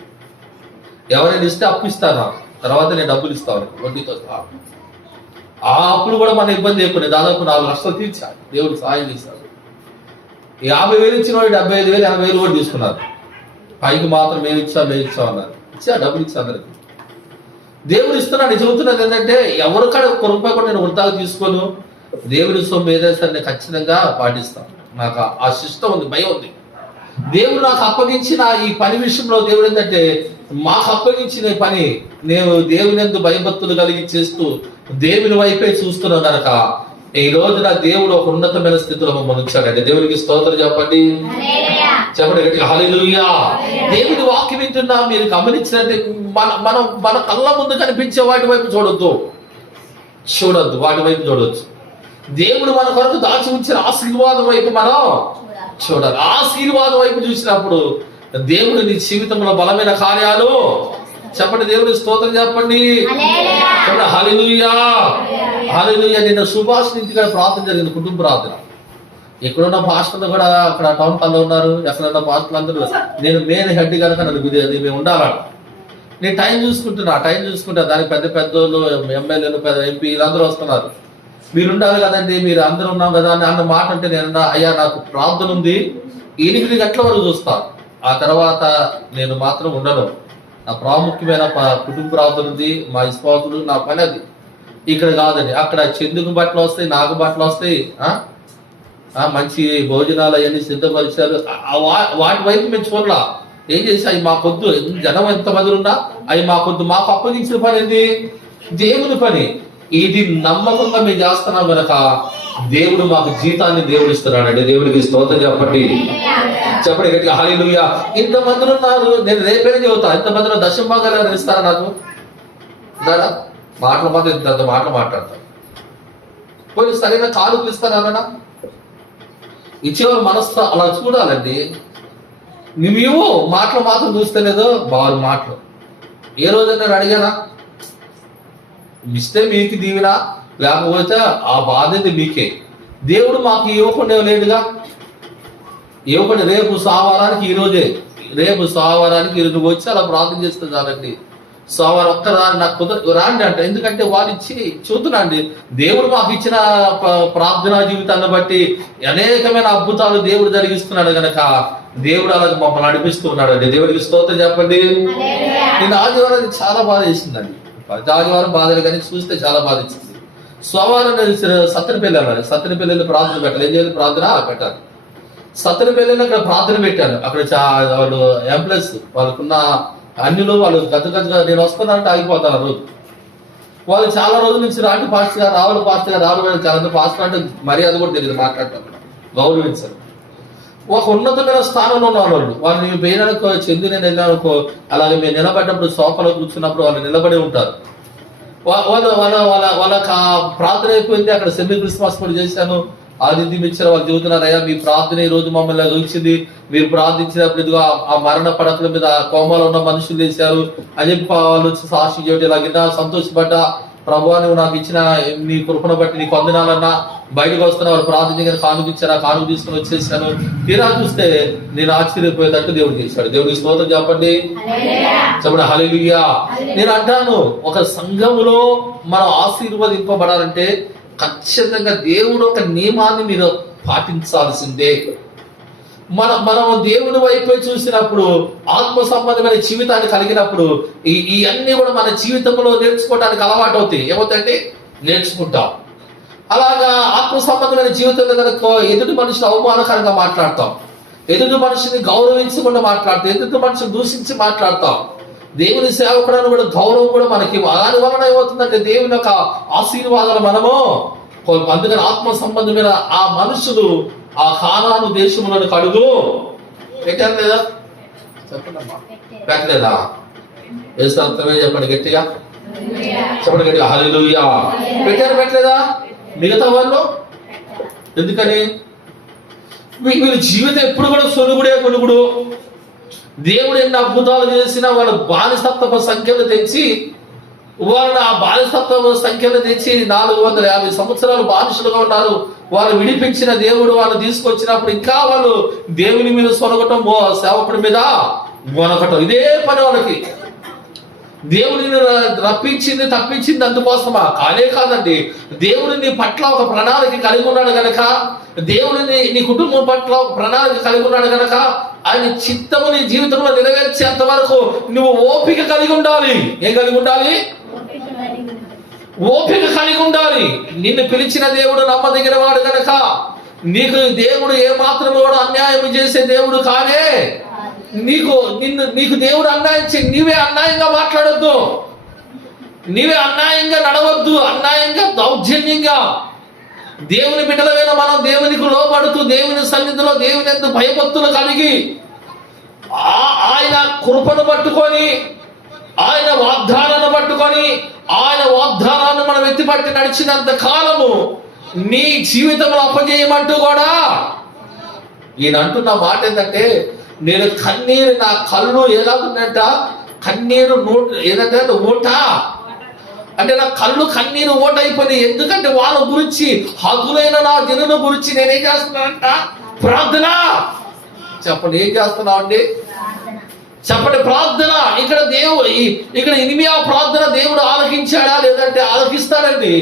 ఎవరైనా ఇస్తే అప్పు ఇస్తాను, తర్వాత నేను డబ్బులు ఇస్తాను వడ్డీతో. ఆ అప్పులు కూడా మన ఇబ్బంది లేకుండా దాదాపు 4 లక్షలు తీర్చాడు, దేవుడు సహాయం చేశాడు. 50,000 ఇచ్చిన వాడు 75,000 80,000 కూడా తీసుకున్నారు. పైకి మాత్రం మేము ఇచ్చాం అన్నారు. డబ్బులు ఇచ్చా అందరికి. దేవుడు ఇస్తున్నాడు. చెబుతున్నది ఏంటంటే ఎవరికాడ 1 రూపాయి కూడా నేను వృద్ధాగా తీసుకోను. దేవుడి సొమ్ము ఏదైతే నేను ఖచ్చితంగా పాటిస్తాను. నాకు ఆ శిష్టం ఉంది, భయం ఉంది. దేవుడు నాకు అప్పగించిన ఈ పని విషయంలో దేవుడు ఏంటంటే మాకు అప్పగించిన పని నేను దేవుని యందు భయభక్తులు కలిగి చేస్తూ దేవుని వైపే చూస్తున్నాం కనుక ఈ రోజు నా దేవుడు ఒక ఉన్నతమైన స్థితిలో మమ్మల్ని ఉంచాడండి. దేవునికి స్తోత్రం చెప్పండి, చెప్పండి గట్టిగా హల్లెలూయా. దేవుని వాక్యం వింటున్నా మీరు గమనించినట్టే మన కళ్ళ ముందు కనిపించే వాటి వైపు చూడొద్దు, వాటి వైపు చూడొచ్చు. దేవుడు మన కొరకు దాచి ఉంచిన ఆశీర్వాదం వైపు మనం చూడాలి. ఆశీర్వాదం వైపు చూసినప్పుడు దేవుడు నీ జీవితంలో బలమైన కార్యాలు చెప్పండి. దేవుని స్తోత్రం చెప్పండి, హల్లెలూయా హల్లెలూయా. నిన్న సుభాష్ నుంచి ప్రార్థన జరిగింది, కుటుంబ ప్రార్థన. ఎక్కడున్న పాస్టర్లు కూడా అక్కడ టౌన్ హాల్లో ఉన్నారు. ఎక్కడున్న పాస్టర్లు అందరూ నేను మెయిన్ హెడ్ కనుక నన్ను మేము ఉండాలని నేను టైం చూసుకుంటా. దానికి పెద్ద పెద్దోళ్ళు, ఎమ్మెల్యేలు, పెద్ద ఎంపీ వీళ్ళందరూ వస్తున్నారు. మీరు ఉండాలి కదండి, మీరు అందరూ ఉన్నాం కదా అని అన్న మాట అంటే నేను అయ్యా నాకు ప్రార్థన ఉంది 8 గంటల వరకు చూస్తాను, ఆ తర్వాత నేను మాత్రం ఉండను. నా ప్రాముఖ్యమైన కుటుంబ ప్రార్థన ఉంది, మా విశ్వాసులు, నా పని అది. ఇక్కడ కాదండి, అక్కడ చెందుకు బట్టలు వస్తాయి, నాకు బట్టలు వస్తాయి, మంచి భోజనాలు అవన్నీ సిద్ధపరిచారు. వాటి వైపు మేము చూడలా. ఏం చేసి అవి మాకొద్దు, జనం ఎంతమంది ఉన్నా అవి మాకొద్దు. మాకు అప్పగించిన పని ఏంది? దేవుని పని. ఇది నమ్మకంగా మేము చేస్తున్నాం కనుక దేవుడు మాకు జీతాన్ని దేవుడు ఇస్తున్నాడండి. దేవుడికి స్తోత్రం చెప్పండి, చెప్పండి గట్టిగా హల్లెలూయా. ఇంతమంది ఉన్నారు, నేను రేపేనే చెబుతా. ఇంతమందిలో దశంభాగాలు ఇస్తారా నాకు? ఇస్తారా? మాటలు మాత్రం ఇంత మాటలు మాట్లాడతాను. పోయి సరైన కానుకలు ఇస్తారా? ఇచ్చేవారు మనస్సు అలా చూడాలండి. నువ్వు మాటలు మాత్రం చూస్తలేదో బాగు మాటలు. ఏ రోజైనా అడిగానా? ఇస్తే మీకు దీవినా, లేకపోతే ఆ బాధ్యత మీకే. దేవుడు మాకు ఇవ్వకుండా లేడుగా, ఇవ్వకుండా రేపు సోమవారానికి ఈరోజే, రేపు సోమవారానికి ఈరోజు వచ్చి అలా ప్రార్థన చేస్తే చాలండి. సోమవారం ఒక్క నాకు రాండి అంట. ఎందుకంటే వాళ్ళు ఇచ్చి చూస్తున్నాండి, దేవుడు మాకు ఇచ్చిన ప్రార్థనా జీవితాన్ని బట్టి అనేకమైన అద్భుతాలు దేవుడు జరిగిస్తున్నాడు కనుక దేవుడు అలా మమ్మల్ని నడిపిస్తూ ఉన్నాడు అండి. దేవుడికి స్తోత్రం చెప్పండి. నేను ఆదివారం చాలా బాధ చేసిందండి. ఆదివారం బాధలు కానీ చూస్తే చాలా బాధ ఇచ్చింది. సోమవారం నేను సత్తెనపల్లి వెళ్ళాలి. సత్తెనపల్లిలో ప్రార్థన పెట్టాలి. ఏం చేయాలి? ప్రార్థన పెట్టాలి. సత్తెనపల్లిలో అక్కడ ప్రార్థన పెట్టాను. అక్కడ వాళ్ళు ఎంప్లాయీస్ వాళ్ళకున్న అన్నిలో వాళ్ళు గతగతగా నేను వస్తున్నానంటే ఆగిపోతాను. రోజు వాళ్ళు చాలా రోజుల నుంచి రాంటి పాస్టర్ గారు రావాలి, పాస్టర్ గారు రావాలి, చాలా పాస్టర్ అంటే మర్యాద కూడా తెలియదు, మాట్లాడటం గౌరవించారు. ఒక ఉన్నతమైన స్థానంలో ఉన్న వాళ్ళు నేను పోయినానుకో, చెంది నేను వెళ్ళానుకో, అలాగే మేము నిలబడ్డప్పుడు సోఫాలో కూర్చున్నప్పుడు వాళ్ళు నిలబడి ఉంటారు. వాళ్ళకి ఆ ప్రార్థన అయిపోయింది, అక్కడ సెమీ క్రిస్మస్ కూడా చేశాను, ఆతిథ్యం ఇచ్చారు. వాళ్ళు చెబుతున్నారు, అయ్యా మీ ప్రార్థన ఈ రోజు మమ్మల్ని వచ్చింది, మీరు ప్రార్థించినప్పుడు ఇదిగో ఆ మరణ పడకల మీద కోమాలో ఉన్న మనుషులు చేశారు అని చెప్పి వాళ్ళు వచ్చి సాక్షి చేయడం, ఇలాగినా సంతోషపడ్డా, ప్రభువా నువ్వు నాకు ఇచ్చిన నీ కృపను బట్టి నీకు వందనాలన్నా, బయటకు వస్తున్నా వాళ్ళు ప్రార్థన కానుక ఇచ్చారు, ఆ కానుక తీసుకుని వచ్చేసాను. తీరా చూస్తే నేను ఆశ్చర్యపోయేటట్టు దేవుడు చేశాడు. దేవుడికి స్తోత్రం చెప్పండి, చెప్పండి హల్లెలూయా. నేను అంటాను, ఒక సంఘములో మనం ఆశీర్వదింపబడాలంటే ఖచ్చితంగా దేవుడు ఒక నియమాన్ని మీరు పాటించాల్సిందే. మనం దేవుని వైపు చూసినప్పుడు, ఆత్మ సంబంధమైన జీవితాన్ని కలిగినప్పుడు ఈ అన్ని కూడా మన జీవితంలో నేర్చుకోవడానికి అలవాటు అవుతాయి. ఏమవుతాయంటే నేర్చుకుంటాం. అలాగా ఆత్మ సంబంధమైన జీవితంలో కనుక ఎదుటి మనిషిని అవమానకరంగా మాట్లాడతాం, ఎదుటి మనిషిని గౌరవించకుండా మాట్లాడతాం, ఎదుటి మనిషిని దూషించి మాట్లాడతాం. దేవుని సేవకులను కూడా గౌరవం కూడా మనకి దాని వలన ఏమవుతుందంటే దేవుని యొక్క ఆశీర్వాదాలు మనము. అందుకని ఆత్మ సంబంధమైన ఆ మనుషులు ఆ కానాను దేశంలోని అడుగు పెట్టారు లేదా? చెప్పండమ్మా, పెట్టలేదా? వేస్తామే చెప్పండి గట్టిగా, చెప్పండి గట్టిగా హల్లెలూయా. పెట్టలేదా మిగతా వాళ్ళు? ఎందుకని? వీళ్ళ జీవితం ఎప్పుడు కూడా సొనుగుడే కొనుగుడు. దేవుడు ఎన్ని అద్భుతాలు చేసినా వాళ్ళ బానిసత్వ సంఖ్యలు తెచ్చి, వాళ్ళని ఆ బానిసత్వ సంఖ్యలు తెచ్చి 450 సంవత్సరాలు బానిసలుగా ఉన్నారు. వాళ్ళు విడిపించిన దేవుడు వాళ్ళు తీసుకొచ్చినప్పుడు ఇంకా వాళ్ళు దేవుని మీద సొనగటం, సేవకుడి మీద వనకటం, ఇదే పని వాళ్ళకి. దేవుడిని రప్పించింది తప్పించింది అందుకోసమా? కానే కాదండి. దేవుడిని నీ పట్ల ఒక ప్రణాళిక కలిగి ఉన్నాడు గనక, దేవుడిని నీ కుటుంబం పట్ల ఒక ప్రణాళిక కలిగి ఉన్నాడు గనక, ఆయన చిత్తము నీ జీవితంలో నెరవేర్చేంత వరకు నువ్వు ఓపిక కలిగి ఉండాలి. ఏం కలిగి ఉండాలి? ఓపిక కలిగి ఉండాలి. నిన్ను పిలిచిన దేవుడు నమ్మదగిన వాడు గనక నీకు దేవుడు ఏ మాత్రం కూడా అన్యాయం చేసే దేవుడు కానే. నీకు దేవుడు అన్యాయం నీవే అన్యాయంగా మాట్లాడొద్దు, నీవే అన్యాయంగా నడవద్దు, అన్యాయంగా దౌర్జన్యంగా. దేవుని బిడ్డలమైన మనం దేవునికి లోబడుతూ దేవుని సన్నిధిలో దేవుని ఎంత భయభక్తులు కలిగి ఆయన కృపను పట్టుకొని, ఆయన వాగ్దానాన్ని పట్టుకొని, ఆయన వాగ్దానాన్ని మనం ఎత్తిపట్టి నడిచినంత కాలము నీ జీవితంలో అపజయమంటూ కూడా. ఈయన అంటున్న మాట ఏంటంటే, నేను కన్నీరు, నా కళ్ళు ఎలాగుందంట, కన్నీరు ఏదంటే ఊట అంటే నా కళ్ళు కన్నీరు ఓట అయిపోయినాయి. ఎందుకంటే వాళ్ళ గురించి, హతులైన నా జనుల గురించి నేనేం చేస్తున్నానంట? ప్రార్థన. చెప్పండి, ఏం చేస్తున్నావు అండి? చెప్పండి, ప్రార్థన. ఇక్కడ ఇనిమియా ప్రార్థన దేవుడు ఆలకించాడా? లేదంటే ఆలకిస్తాడండి.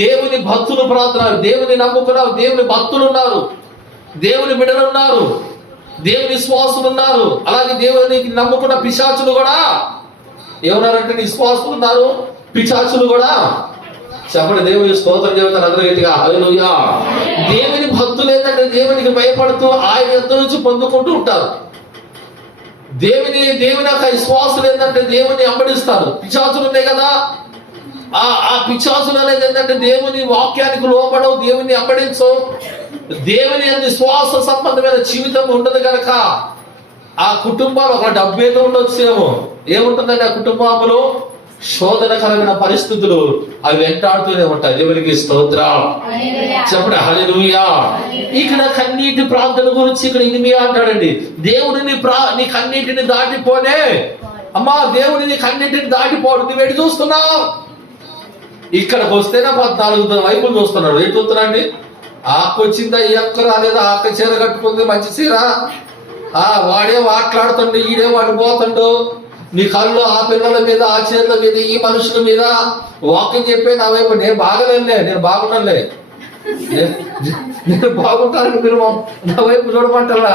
దేవుని భక్తులు ప్రార్థన, దేవుని నమ్ముకున్నారు, దేవుని భక్తులు ఉన్నారు, దేవుని బిడ్డలు ఉన్నారు, దేవుని విశ్వాసులు ఉన్నారు. అలాగే దేవుని నమ్ముకున్న పిశాచులు కూడా ఏమన్నారంటే విశ్వాసులు ఉన్నారు, పిశాచులు కూడా. చెప్పండి, దేవుని స్తోత్రం చెబుతారు అందరూ గట్టిగా హల్లెలూయా. దేవుని భక్తులు ఏంటంటే దేవునికి భయపడుతూ ఆయన యొద్ద నుంచి పొందుకుంటూ ఉంటారు. దేవుని యొక్క విశ్వాసులు ఏంటంటే దేవుని అంబడిస్తారు. పిశాచులు ఉన్నాయి కదా, ఆ పిశాచులు అనేది ఏంటంటే దేవుని వాక్యానికి లోబడవు, దేవుని అంబడించవు, దేవుని విశ్వాస సంబంధమైన జీవితం ఉండదు కనుక ఆ కుటుంబాలు ఒక 70 ఉండొచ్చేమో. ఏముంటుందండి ఆ కుటుంబంలో? శోధనకరమైన పరిస్థితులు అవి వెంటాడుతూనే ఉంటాయి. దేవునికి స్తోత్రం, చెప్పండి హల్లెలూయా. ఇక్కడ కన్నీటి ప్రార్థన గురించి ఇక్కడ ఇనిమియా అంటాడండి, దేవుడిని నీ కన్నీటిని దాటిపోనే. అమ్మా, దేవుడిని కన్నీటిని దాటిపోడు, నువ్వు ఎటు చూస్తున్నావు? ఇక్కడికి వస్తేనే 14 వైపులు చూస్తున్నాడు. ఎటు చూస్తున్నాండి? ఆకు వచ్చిందా, ఈ అక్క రాలేదా, ఆక్క చీర కట్టుకుంది మంచి చీర, వాడే మాట్లాడుతుండు, ఈడే వాడు పోతుండు. నీ కళ్ళు ఆ పిల్లల మీద, ఆ చీరల మీద, ఈ మనుషుల మీద వాక్యం చెప్పే నా వైపు. నేను బాగలేనులే, నేను బాగున్నానులే, నేను బాగుంటాను, మీరు నా వైపు చూడమంటారా?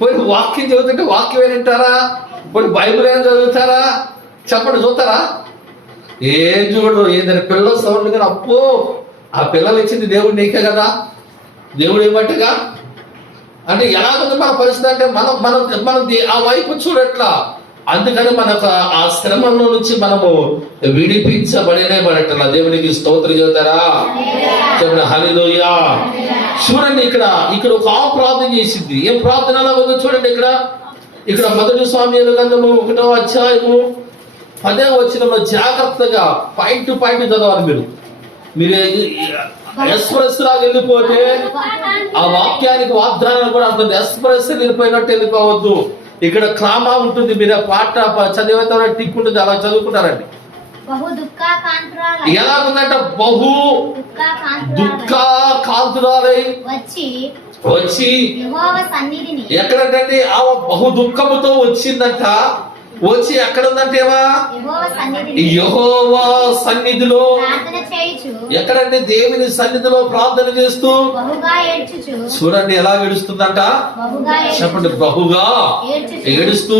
పోయి వాక్యం చదువుతుంటే వాక్యం వింటారా? పోయి బైబిల్ ఏం చదువుతారా? చెప్పండి, చూస్తారా? ఏం చూడరు. ఏంటంటే పిల్లల సౌండ్ కానీ, అప్పు ఆ పిల్లలు ఇచ్చింది దేవుడు నీకే కదా, దేవుడు ఏమంటగా అంటే ఎలాగుంది మన పరిస్థితి అంటే మనం ఆ వైపు చూడట్లా. అందుకని మనకు ఆ శ్రమంలో నుంచి మనము విడిపించబడేటలా. దేవునికి స్తోత్రం చెబుతారా? చెప్పండి హల్లెలూయా. చూడండి ఇక్కడ ఒక ప్రార్థన చేసింది. ఏం ప్రార్థన అలా ఉందో చూడండి. ఇక్కడ మొదటి సామ్యుల గ్రంథము 1వ అధ్యాయము 10వ వచనంలో జాగ్రత్తగా పాయింట్ టు పాయింట్ చదవాలి. మీరు ఎక్స్ప్రెస్ లాగా వెళ్ళిపోతే ఆ వాక్యానికి వాగ్దానాలు కూడా అర్థం. ఎక్స్ప్రెస్ వెళ్ళిపోయినట్టు వెళ్ళిపోవద్దు. ఇక్కడ క్రామా ఉంటుంది. మీరు పాట చదివేత టిక్ ఉంటుంది, అలా చదువుకుంటారండి. ఎలా ఉందంట? బహు దుఃఖ కాంతురాలై వచ్చి ఎక్కడంటే ఆ బహు దుఃఖముతో వచ్చిందంట. వచ్చి ఎక్కడ ఉందంటే యెహోవా సన్నిధిలో, ఎక్కడంటే దేవుని సన్నిధిలో ప్రార్థన చేస్తూ చూడండి ఎలా ఏడుస్తుందంట. చెప్పండి, బహుగా ఏడుస్తూ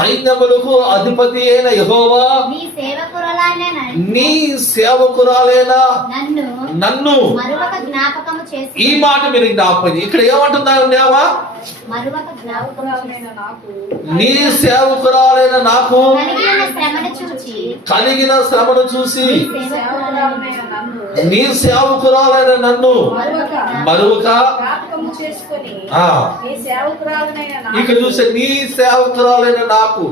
సైన్యములకు అధిపతి అయిన యెహోవా నీ సేవకురాలైన నన్ను. ఈ మాట మీరు జ్ఞాపకం. ఇక్కడ ఏమంటున్నావా? నీ సేవకురాలైన నాకు కలిగిన శ్రమను చూసి నీ సేవకురాలైన నన్ను మరువక. ఇక్కడ చూసే నీ సేవకురాలైన నాకు,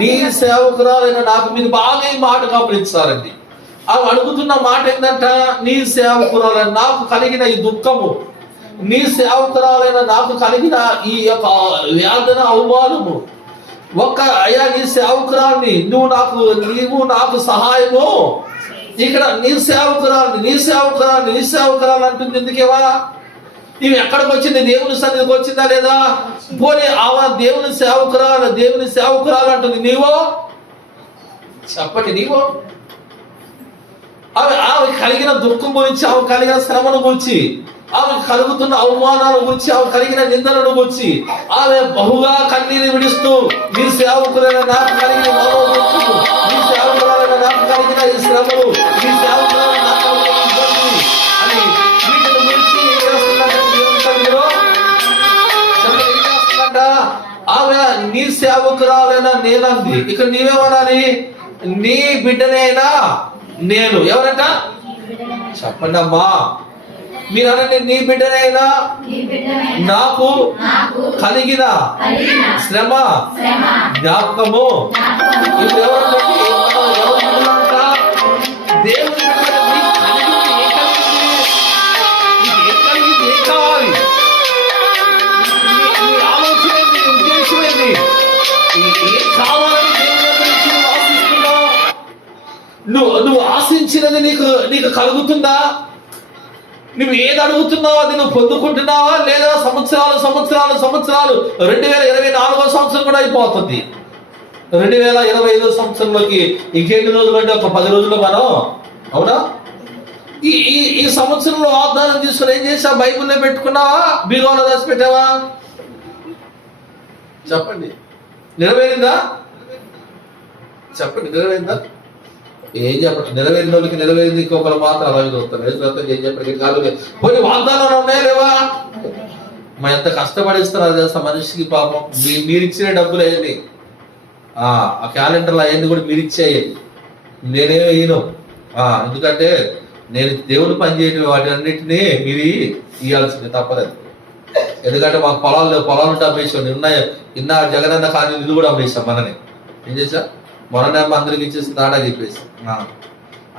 నీ సేవకురాలైన నాకు. మీరు బాగా ఈ మాట గమనించాలండి. అవి అడుగుతున్న మాట ఏంటంట? నీ సేవకురాలైన నాకు కలిగిన ఈ దుఃఖము, నీ సేవకురాలైన నాకు కలిగిన ఈ యొక్క వేదన అవమానము, అయ్యా నీ సేవకురాల్ని నీవు నాకు సహాయము. ఇక్కడ నీ సేవకురాలు అంటుంది. ఎందుకేవా? నీవు ఎక్కడికి వచ్చింది? దేవుని సన్నిధికి వచ్చిందా లేదా? పోనీ ఆమె దేవుని సేవకురాలు అంటుంది. నీవో చెప్పండి, నీవో ఆమె కలిగిన దుఃఖం గురించి, ఆమె కలిగిన శ్రమను గురించి, ఆమె కలుగుతున్న అవమానాల గురించి, ఆమె కలిగిన నిందలను గురించి ఆమె బహుగా కన్నీరు విడుస్తూ నీ సేవకులైన నాకు కలిగిన మనోదుఃఖము, నీ సేవకులైన నాకు కలిగిన ఈ శ్రమలు, నీ సేవకులైన నాకు కలిగిన ఇబ్బంది అని వీటిని గురించి ఏం చేస్తుందంటే దేవుని సన్నిధిలో ఏం చేస్తుందంట? ఆమె నీ సేవకురాలైన నేనంది. ఇక్కడ నీవేమనాలి? నీ బిడ్డనైనా నేను. ఎవరంట? చెప్పండి అమ్మా, మీరు అనండి. నీ బిడ్డనైనా నాకు కలిగిన శ్రమ జ్ఞాపకము. ఇప్పుడు ఎవరంటే దేవుని ఏం కావాలి? నీ ఆలోచన ఏంటి? నీ ఉద్దేశం ఏంటి? ఏం కావాలని దేవుని గురించి నువ్వు ఆశిస్తున్నావు? నువ్వు ఆశించినది నీకు కలుగుతుందా? నువ్వు ఏది అడుగుతున్నావో అది నువ్వు పొందుకుంటున్నావా లేదా? సంవత్సరాలు 2024 సంవత్సరం కూడా అయిపోతుంది. 2025 సంవత్సరంలోకి ఇంకెన్ని రోజులు అంటే ఒక 10 రోజుల్లో మనం, అవునా? ఈ సంవత్సరంలో వాగ్దానం తీసుకుని ఏం చేసావు? బైబిల్లో పెట్టుకున్నావా? బీరువాలో దాచి పెట్టావా? చెప్పండి, నెరవేరిందా? చెప్పండి, నెరవేరిందా? ఏం చెప్పండి. నెరవేరిన వాళ్ళకి నెరవేరింది, ఇంకొకరు మాత్రం అలాగే చూస్తారు. ఏం చెప్పండి కాదు. కొన్ని వాగ్దానాలు ఉన్నాయా లేవా? మా ఎంత కష్టపడిస్తున్నారు తెలుసా మనిషికి. పాపం మీరు ఇచ్చిన డబ్బులు అయ్యండి, ఆ క్యాలెండర్లు అయ్యింది కూడా మీరు ఇచ్చేయండి. నేనేమో ఈయను. ఎందుకంటే నేను దేవుడు పని చేయడం వాటి అన్నింటినీ మీరు ఇవ్వాల్సింది తప్పలేదు. ఎందుకంటే మాకు పొలాలు ఉంటే అమ్మేసాం. నిన్న జగనన్న కానీ ఇది కూడా అమ్మేసాం. మనని ఏం చేసా? మొన్న అందరికి ఇచ్చేసి నాడా చెప్పేసి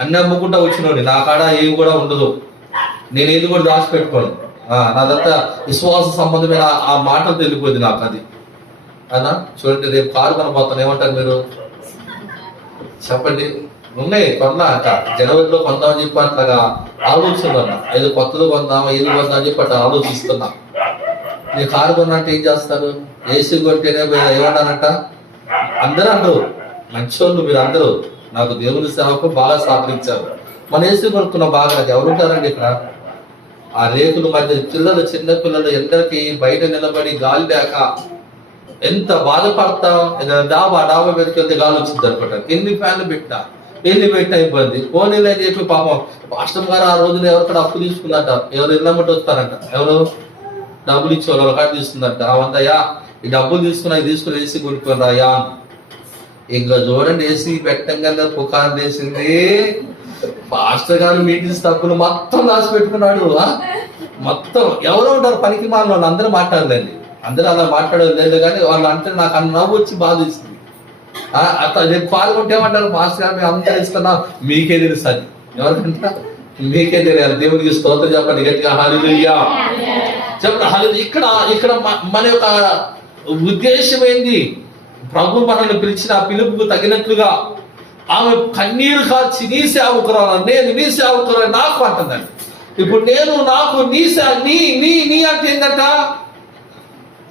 అన్ని అమ్ముకుంటా వచ్చినోడి. నా కాడ ఏమి కూడా ఉండదు. నేను ఏది కూడా దాచిపెట్టుకోను. నాదంతా విశ్వాస సంబంధమైన ఆ మాటలు తెలిపోయింది నాకు. అది అన్నా చూడండి, రేపు కారు కొనబోతాను. ఏమంటారు మీరు? చెప్పండి. ఉన్నాయి కొన్నా అంట. జనవరిలో కొందామని చెప్పి అట్లాగా ఆలోచిస్తున్నా. ఏదో కొత్తది కొందామా, ఏది కొందామని చెప్పి అట్లా ఆలోచిస్తున్నా. నేను కారు కొన్నా అంటే ఏం చేస్తారు? ఏసీ కొట్టేనే ఏమన్నానంట అందరూ అంటారు. మంచోళ్ళు మీరు అందరూ. నాకు దేవుని సేవకు బాగా సహకరించారు. మన ఏసీ కొనుక్కున్న బాగా. నాకు ఎవరుంటారండి ఇక్కడ? ఆ రేకుల మధ్య చిన్న పిల్లలు ఎండకి బయట నిలబడి గాలి లేక ఎంత బాధపడతాం. డాబా మీదకి వెళ్తే గాలి వచ్చింది అనుకుంటారు. ఎన్ని ఫ్యాన్లు పెట్టినా ఇబ్బంది. పోనీలే అని చెప్పి పాపం పాస్టర్ గారు ఆ రోజున ఎవరికడ అప్పు తీసుకుందంట. ఎవరు ఇళ్ళమ్మటి వస్తారంట. ఎవరు డబ్బులు ఇచ్చేవాళ్ళు కాడ తీసుకుందంట. అవంతయ్యా ఈ డబ్బులు తీసుకుని ఏసీ కొనుక్కొని రాయా. ఇంకా చూడండి, ఏసీ పెట్టంగానే పుకారం వేసింది. పాస్టర్ గారు మీటింగ్స్ తప్పులు మొత్తం రాసి పెట్టుకున్నాడు. మొత్తం ఎవరో ఉంటారు పనికి మాలిన వాళ్ళు, అందరూ మాట్లాడలేండి, అందరూ అలా మాట్లాడలేదు లేదు, కానీ వాళ్ళు అంటే నాకు అన్న నవ్వు వచ్చి బాధ ఇస్తుంది. రేపు పాల్గొంటేమంటారు, పాస్టర్ గారు మేము అందరూ ఇస్తున్నా, మీకే తెలుసు అని. ఎవరికంటా మీకే తెలియాలి. దేవునికి స్తోత్రం చెప్పండి గట్టిగా, హల్లెలూయా చెప్పండి, హల్లెలూయా. ఇక్కడ మన యొక్క ఉద్దేశం ఏంది? ప్రభు మనల్ని పిలిచిన ఆ పిలుపుకు తగినట్లుగా ఆమె కన్నీరు కార్చి నీ సేవకురాలు, నేను నీ సేవకురాలు నాకు అంటుందండి. ఇప్పుడు నేను నాకు నీ నీ అంటే ఏంటంట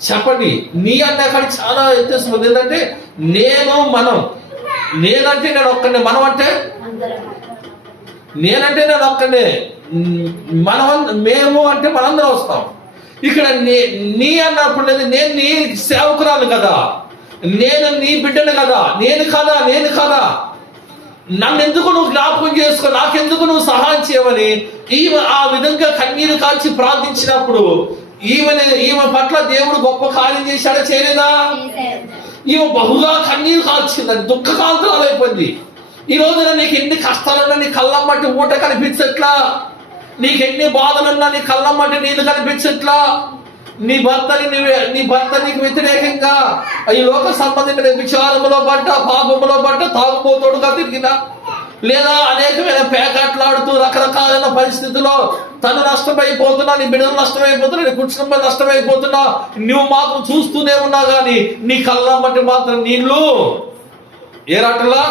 చెప్పండి. నీ అంటే అక్కడ చాలా వ్యత్యాసం ఉంది. ఏంటంటే నేను మనం, నేనంటే నేను ఒక్కడే, మనం అంటే నేనంటే నేను ఒక్కడే, మనం మేము అంటే మనందరం వస్తాం. ఇక్కడ నీ అన్నప్పుడు నేను నీ సేవకురాలు కదా, నేను నీ బిడ్డను కదా, నేను కదా, నన్ను ఎందుకు నువ్వు జ్ఞాపకం చేసుకో, నాకెందుకు నువ్వు సహాయం చేయమని ఈమె ఆ విధంగా కన్నీరు కాల్చి ప్రార్థించినప్పుడు ఈమె పట్ల దేవుడు గొప్ప కార్యం చేశాడా, చేయలేదా? ఈమె బహుగా కన్నీరు కాల్చిందని, దుఃఖకాంతురాలైపోయింది. ఈ రోజున నీకు ఎన్ని కష్టాలున్నా నీ కళ్ళమ్మటి ఊట కనిపించట్లా, నీకు ఎన్ని బాధలున్నా నీ కళ్ళమ్మటి నీళ్ళు కనిపించట్లా, నీ భర్త నీకు వ్యతిరేకంగా ఈ లోక సంబంధించిన విచారములో పడ్డ, పాపములో పడ్డ, తాగుబోతోడుగా తిరిగినా, లేదా అనేకమైన పేకాట్లాడుతూ రకరకాలైన పరిస్థితుల్లో తను నష్టమైపోతున్నా, నీ బిడ్డలు నష్టమైపోతున్నా, నీ కుటుంబం నష్టమైపోతున్నా, నువ్వు మాత్రం చూస్తూనే ఉన్నా కానీ నీ కళ్ళమ్మటి మాత్రం నీళ్ళు ఏ రాటలా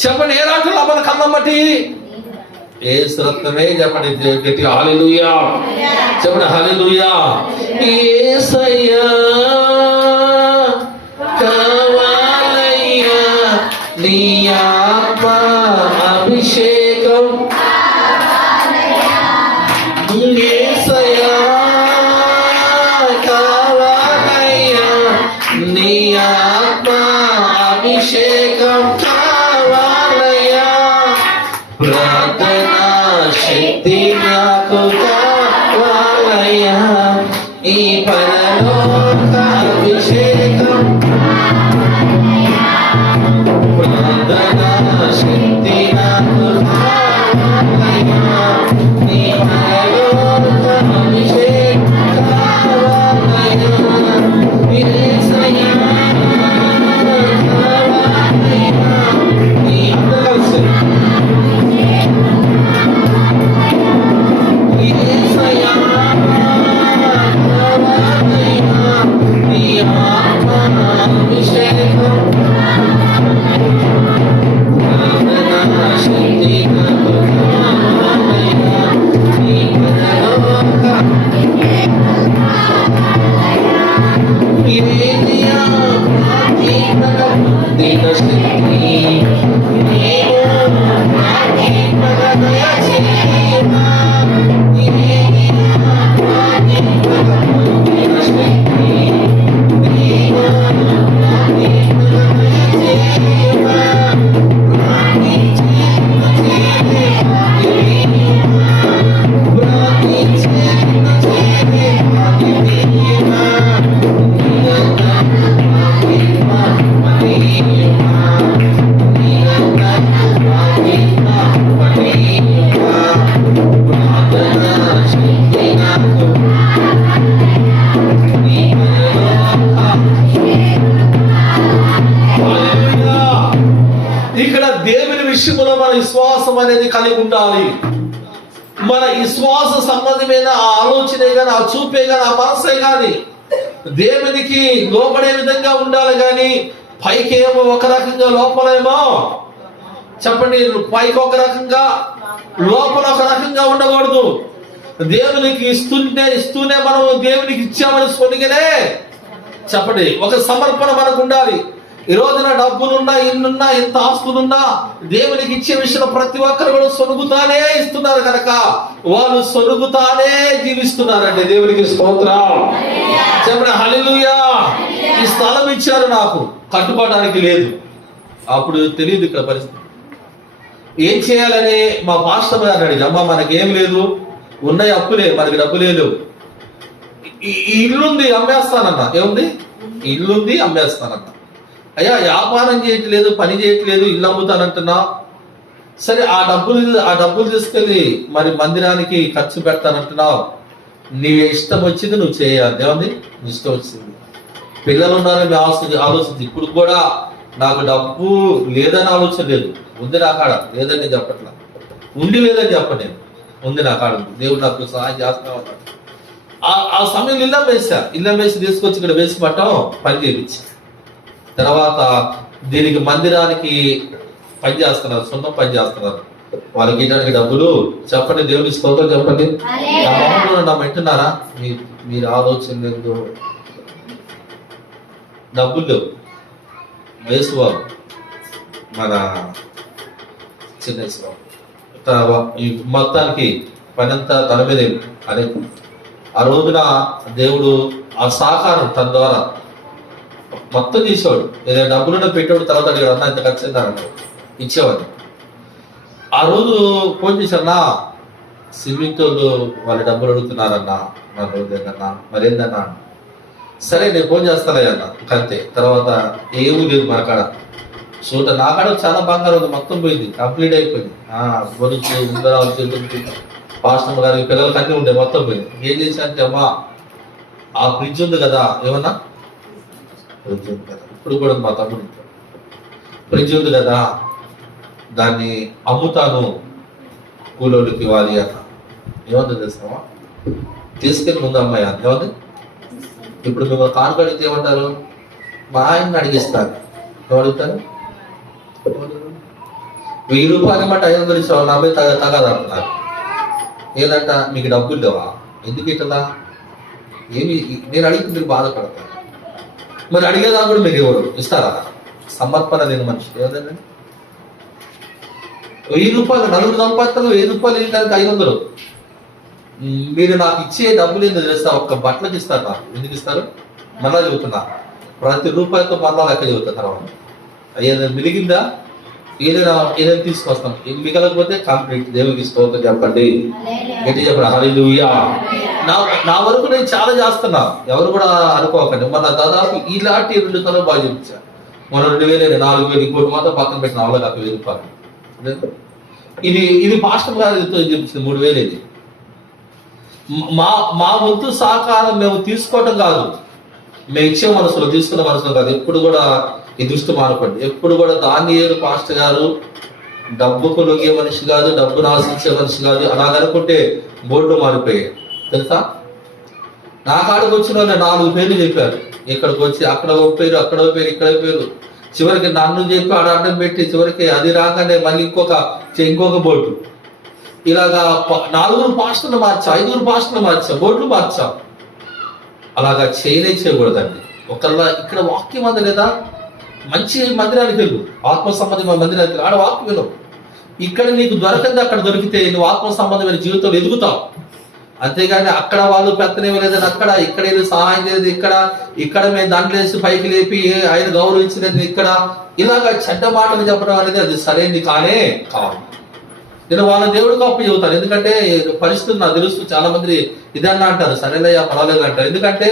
చెప్పండి, ఏ రాటలా మన కళ్ళమ్మటి యేసు రక్తమే. చెప్పండి గట్టిగా హల్లెలూయా చెప్పండి, హల్లెలూయా. యేసయ్యా కావాలయ్యా నీ ఆత్మ అభిషేకం, యేసయ్యా కావాలయ్యా నీ ఆత్మ అభిషేకం కావాలయ్యా, ప్రార్థనా శక్తి నాకు కావాలయ్యా, ఈ పరలోక అభిషేకం, ప్రార్థనా శక్తి నాకు కావాలయ్యా, ఈ పరలోక అభిషేకం కావాలయ్యా, యేసయ్యా కావాలయ్యా. ఈ అందరూ విశ్వాసం అనేది కలిగి ఉండాలి. మన విశ్వాస సంబంధమైన ఆ ఆలోచనే కానీ, ఆ చూపే కానీ, ఆ మనసే కానీ దేవునికి లోపడే విధంగా ఉండాలి. కానీ పైకేమో ఒక రకంగా, లోపలేమో చెప్పండి పైకి ఒక రకంగా, లోపల ఒక రకంగా ఉండకూడదు. దేవునికి ఇస్తూనే మనం దేవునికి ఇచ్చామని కొనిగనే చెప్పండి ఒక సమర్పణ మనకు ఉండాలి. ఈ రోజున డబ్బులున్నా, ఇన్నున్నా, ఎంత ఆస్తులున్నా దేవునికి ఇచ్చే విషయంలో ప్రతి ఒక్కరు కూడా సొరుగుతానే ఇస్తున్నారు కనుక వాళ్ళు సొరుగుతానే జీవిస్తున్నారండి. దేవునికి స్తోత్రం చెప్పండి, హల్లెలూయా. ఈ స్థలం ఇచ్చారు, నాకు కట్టుకోవడానికి లేదు. అప్పుడు తెలియదు ఇక్కడ పరిస్థితి ఏం చేయాలని. మా పాస్టర్ గారు అన్నాడు, అమ్మ మనకేం లేదు, ఉన్నాయి అప్పులే, మనకి డబ్బు లేదు. ఈ ఇల్లుంది అమ్మేస్తానన్న. ఏముంది? ఇల్లుంది అమ్మేస్తానన్న. అయ్యా వ్యాపారం చేయట్లేదు, పని చేయట్లేదు, ఇల్లు అమ్ముతానంటున్నా. సరే ఆ డబ్బులు తీసుకెళ్ళి మరి మందిరానికి ఖర్చు పెడతానంటున్నావు. నీ ఇష్టం వచ్చింది నువ్వు చేయాలి. ఏమంది? నీ ఇష్టం వచ్చింది. పిల్లలు ఉన్నారని ఆలోచించి ఇప్పుడు కూడా నాకు డబ్బు లేదని ఆలోచన లేదు. ఉంది నా కాడ, లేదని చెప్పట్లా. ఉండి లేదని చెప్పను నేను, ఉంది నా కాడ. దేవుడు నాకు సహాయం చేస్తా ఉన్నాడు. ఆ సమయం ఇల్లమ్మేసి తీసుకొచ్చి ఇక్కడ వేసి పట్టం పని చేయించి తర్వాత దీనికి మందిరానికి పని చేస్తున్నారు, సొంతం పని చేస్తున్నారు. వాళ్ళకి ఇవ్వడానికి డబ్బులు చెప్పండి. దేవుని స్తోత్రం చెప్పండి. నా వింటున్నారా? మీరు ఆలోచన లేదు. డబ్బులు లేవు. వేసుబాబు మన చిన్న ఈ మొత్తానికి పని అంతా తన మీద అనే ఆ రోజున దేవుడు ఆ సహకారం తన ద్వారా మొత్తం తీసేవాడు. ఏదైనా డబ్బులున్న పెట్టేవాడు. తర్వాత అడిగాడు, అన్న ఇంత ఖర్చు అయిందన్నాడు, ఇచ్చేవాడు. ఆ రోజు ఫోన్ చేశారన్నా, స్విమ్మింగ్ తోళ్ళు వాళ్ళు డబ్బులు అడుగుతున్నారన్నా, నా రోజేనన్నా, మరేందన్నా. సరే నేను ఫోన్ చేస్తాను అన్న, అంతే. తర్వాత ఏమీ లేదు మన కాడ. చూడ నా కాడ చాలా బంగారం ఉంది, మొత్తం పోయింది, కంప్లీట్ అయిపోయింది. గురించి ఉంగరాలు చేతులకి పాస్టర్ గారి పిల్లలకి అన్నీ ఉండే, మొత్తం పోయింది. ఏం చేశానంటే, అమ్మా ఆ ఫ్రిడ్జ్ ఉంది కదా, ఏమన్నా ఫ్రిడ్జ్ ఉంది కదా, ఇప్పుడు కూడా మా తమ్ముడు ఫ్రిడ్జ్ ఉంది కదా, దాన్ని అమ్ముతాను కూలోళ్ళకి ఇవ్వాలి అన్న. ఏమన్నా తెలుసామా? తీసుకెళ్ళి ముందు అమ్మాయి అన్న. ఏమన్నా? ఇప్పుడు మిమ్మల్ని కానుకడిగితే ఏమంటారు? మా ఆయన్ని అడిగిస్తారు. అడుగుతారు 1000 రూపాయలు మాట 500 ఇచ్చేవాళ్ళు 40 తగదంటున్నారు. ఏదంట? మీకు డబ్బులు లేవా? ఎందుకు ఇట్లా? ఏమి నేను అడిగితే మీరు బాధపడతారు. మరి అడిగేదా కూడా మీరు ఎవరు ఇస్తారా? సమర్పణ లేని మనిషి. ఏదండి? 1000 రూపాయలు నలుగురు సంపాదనలు 1000 రూపాయలు ఏంటంటే 500. మీరు నాకు ఇచ్చే డబ్బులు ఏందో తెలుస్తా? ఒక్క బట్టలకు ఇస్తారు. నాకు ఎందుకు ఇస్తారు? మళ్ళా చెబుతున్నా, ప్రతి రూపాయలతో మళ్ళా లెక్క చెబుతా. తర్వాత ఏదైనా మిలిగిందా, ఏదైనా తీసుకొస్తాం. మిగలకపోతే కంప్లీట్. దేవుడికి స్తోత్రం చెప్పండి, గట్టి చెప్పండి హల్లెలూయా. నా వరకు నేను చాలా చేస్తున్నా, ఎవరు కూడా అనుకోకండి. మన దాదాపు ఇలాంటి 2 తరాలు బాగా చూపించా. మన 2000 4000 ఇంకోటి మాత్రం పక్కన పెట్టిన వాళ్ళకి 1000 రూపాయలు. ఇది పాస్టర్ గారితో చూపించింది 3000. ఇది మా వంతు సహకారం మేము తీసుకోవటం కాదు, మేము ఇచ్చే మనసులో, తీసుకున్న మనసులో కాదు. ఎప్పుడు కూడా ఈ దృష్టి మానుకోండి. ఎప్పుడు కూడా దానియేలు పాస్టర్ గారు డబ్బుకు లొంగే మనిషి కాదు, డబ్బును ఆశించే మనిషి కాదు. అలాగనుకుంటే బోర్డు మారిపోయాయి తెలుసా. నా కాడికి వచ్చిన వాళ్ళు 4 పేర్లు చెప్పారు. ఇక్కడికి వచ్చి అక్కడ పేరు, అక్కడ పేరు, ఇక్కడ పేరు, చివరికి నన్ను చెప్పి ఆడ అడ్డం పెట్టి చివరికి అది రాగానే మళ్ళీ ఇంకొక బోర్డు. ఇలాగా 4 పాస్టర్లు మార్చా, 5 పాస్టర్లు మార్చా, బోర్డులు మార్చాం. అలాగా చేయకూడదండి. ఒకళ్ళ ఇక్కడ వాక్యం అంద లేదా, మంచి మందిరానికి వెళ్ళు, ఆత్మ సంబంధమైన మందిరానికి వెళ్ళు, ఆడ వాక్యం వెళ్ళు. ఇక్కడ నీకు దొరకంది అక్కడ దొరికితే నువ్వు ఆత్మ సంబంధమైన జీవితంలో ఎదుగుతావు. అంతేగాని అక్కడ వాళ్ళు పెత్తనేవి లేదని అక్కడ, ఇక్కడ ఏదో సహాయం లేదు ఇక్కడ మేము దాంట్లో వేసి పైకి లేపి ఆయన గౌరవించినది ఇక్కడ, ఇలాగా చెడ్డ మాటలు చెప్పడం అనేది అది సరైనది కానే కావాలి. నేను వాళ్ళ దేవుడికి అప్పు చెబుతాను. ఎందుకంటే పరిస్థితులు నాకు తెలుస్తూ చాలా మంది ఇదన్నా అంటారు, సరేలయ్యా పర్వాలేదు అంటారు. ఎందుకంటే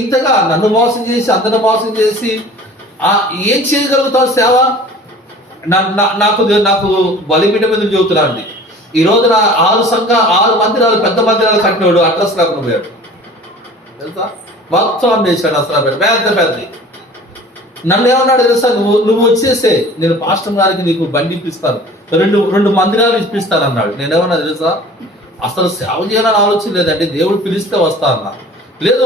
ఇంతగా నన్ను మోసం చేసి అందరిని మోసం చేసి ఏం చేయగలుగుతావు సేవ? నాకు బలిపీఠ మీద చెబుతున్నా అండి. ఈ రోజున 6 మందిరాలు, పెద్ద మందిరాలు కట్టినోడు అడ్రస్ లేకుండా పోయాడు తెలుసా. మొత్తం చేశాడు అసలు పెద్ద. నన్ను ఏమన్నాడు తెలుసా? నువ్వు వచ్చేసే, నేను పాస్టర్ గారికి నీకు బండి ఇప్పిస్తాను, 2 మందిరాలు ఇప్పిస్తాను అన్నాడు. నేనేమన్నా తెలుసా? అసలు సేవ చేయాలని ఆలోచన లేదండి. దేవుడు పిలిస్తే వస్తా అన్నా. లేదు,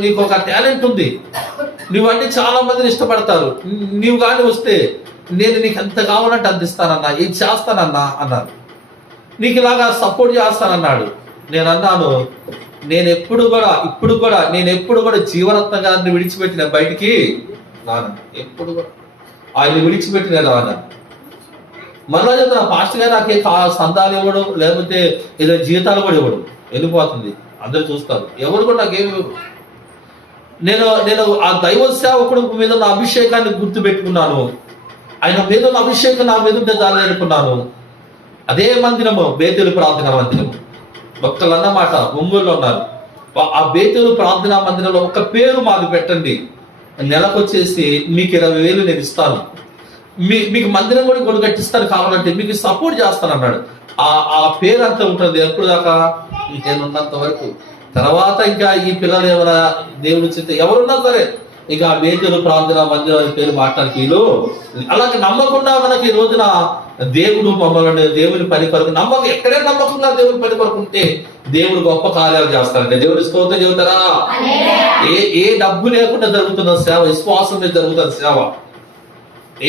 నీకు ఒక టాలెంట్ ఉంది, నువ్వంటే చాలా మందిని ఇష్టపడతారు, నీవు కానీ వస్తే నేను నీకు ఎంత కావాలంటే అంత ఇస్తానన్నా, ఏం చేస్తానన్నా అన్నాను. నీకు ఇలాగా సపోర్ట్ చేస్తానన్నాడు. నేను అన్నాను, ఇప్పుడు కూడా జీవరత్న గారిని విడిచిపెట్టిన బయటికి రాను. ఎప్పుడు కూడా ఆయన విడిచిపెట్టిన రాను. మళ్ళా చెప్తున్నా, పాస్టర్ గారు నాకే సంతాలు ఇవ్వడం, లేకపోతే ఏదో జీతాలు కూడా ఇవ్వడం, వెళ్ళిపోతుంది. అందరూ చూస్తారు, ఎవరు కూడా నాకేమి ఇవ్వరు. నేను ఆ దైవ సేవకుడు మీద ఉన్న అభిషేకాన్ని గుర్తు పెట్టుకున్నాను. ఆయన మీద ఉన్న అభిషేకం నా మీద ఉంటే చాలని అనుకున్నాను. అదే మందిరము బేతేలు ప్రార్థన మందిరము. భక్తులు అన్నమాట ఒంగోలులో ఉన్నారు. ఆ బేతేలు ప్రార్థనా మందిరంలో ఒక పేరు మాకు పెట్టండి, నెలకు వచ్చేసి మీకు 20,000 నేను ఇస్తాను, మీకు మందిరం కూడా కొన్ని కట్టిస్తాను, కావాలంటే మీకు సపోర్ట్ చేస్తాను అన్నాడు. ఆ పేరు అంతా ఉంటుంది ఎప్పుడు దాకా, నేను ఉన్నంత వరకు. తర్వాత ఇంకా ఈ పిల్లలు ఏమైనా దేవుడు చెప్తే ఎవరున్నా సరే ఇక ఆ బేతేలు ప్రార్థనా మందిరం పేరు మాట్లాడికి వీళ్ళు అలాగే నమ్మకుండా మనకి ఈ రోజున దేవుడు మమ్మల్ని దేవుని పని కొరకు ఎక్కడే నమ్మకంగా దేవుని పని కొరకు ఉంటే దేవుడు గొప్ప కార్యాలు చేస్తారంటే దేవుడి స్తోత్రం చెబుతారా. ఏ డబ్బు లేకుండా జరుగుతున్న సేవ, విశ్వాసం మీద జరుగుతున్న సేవ.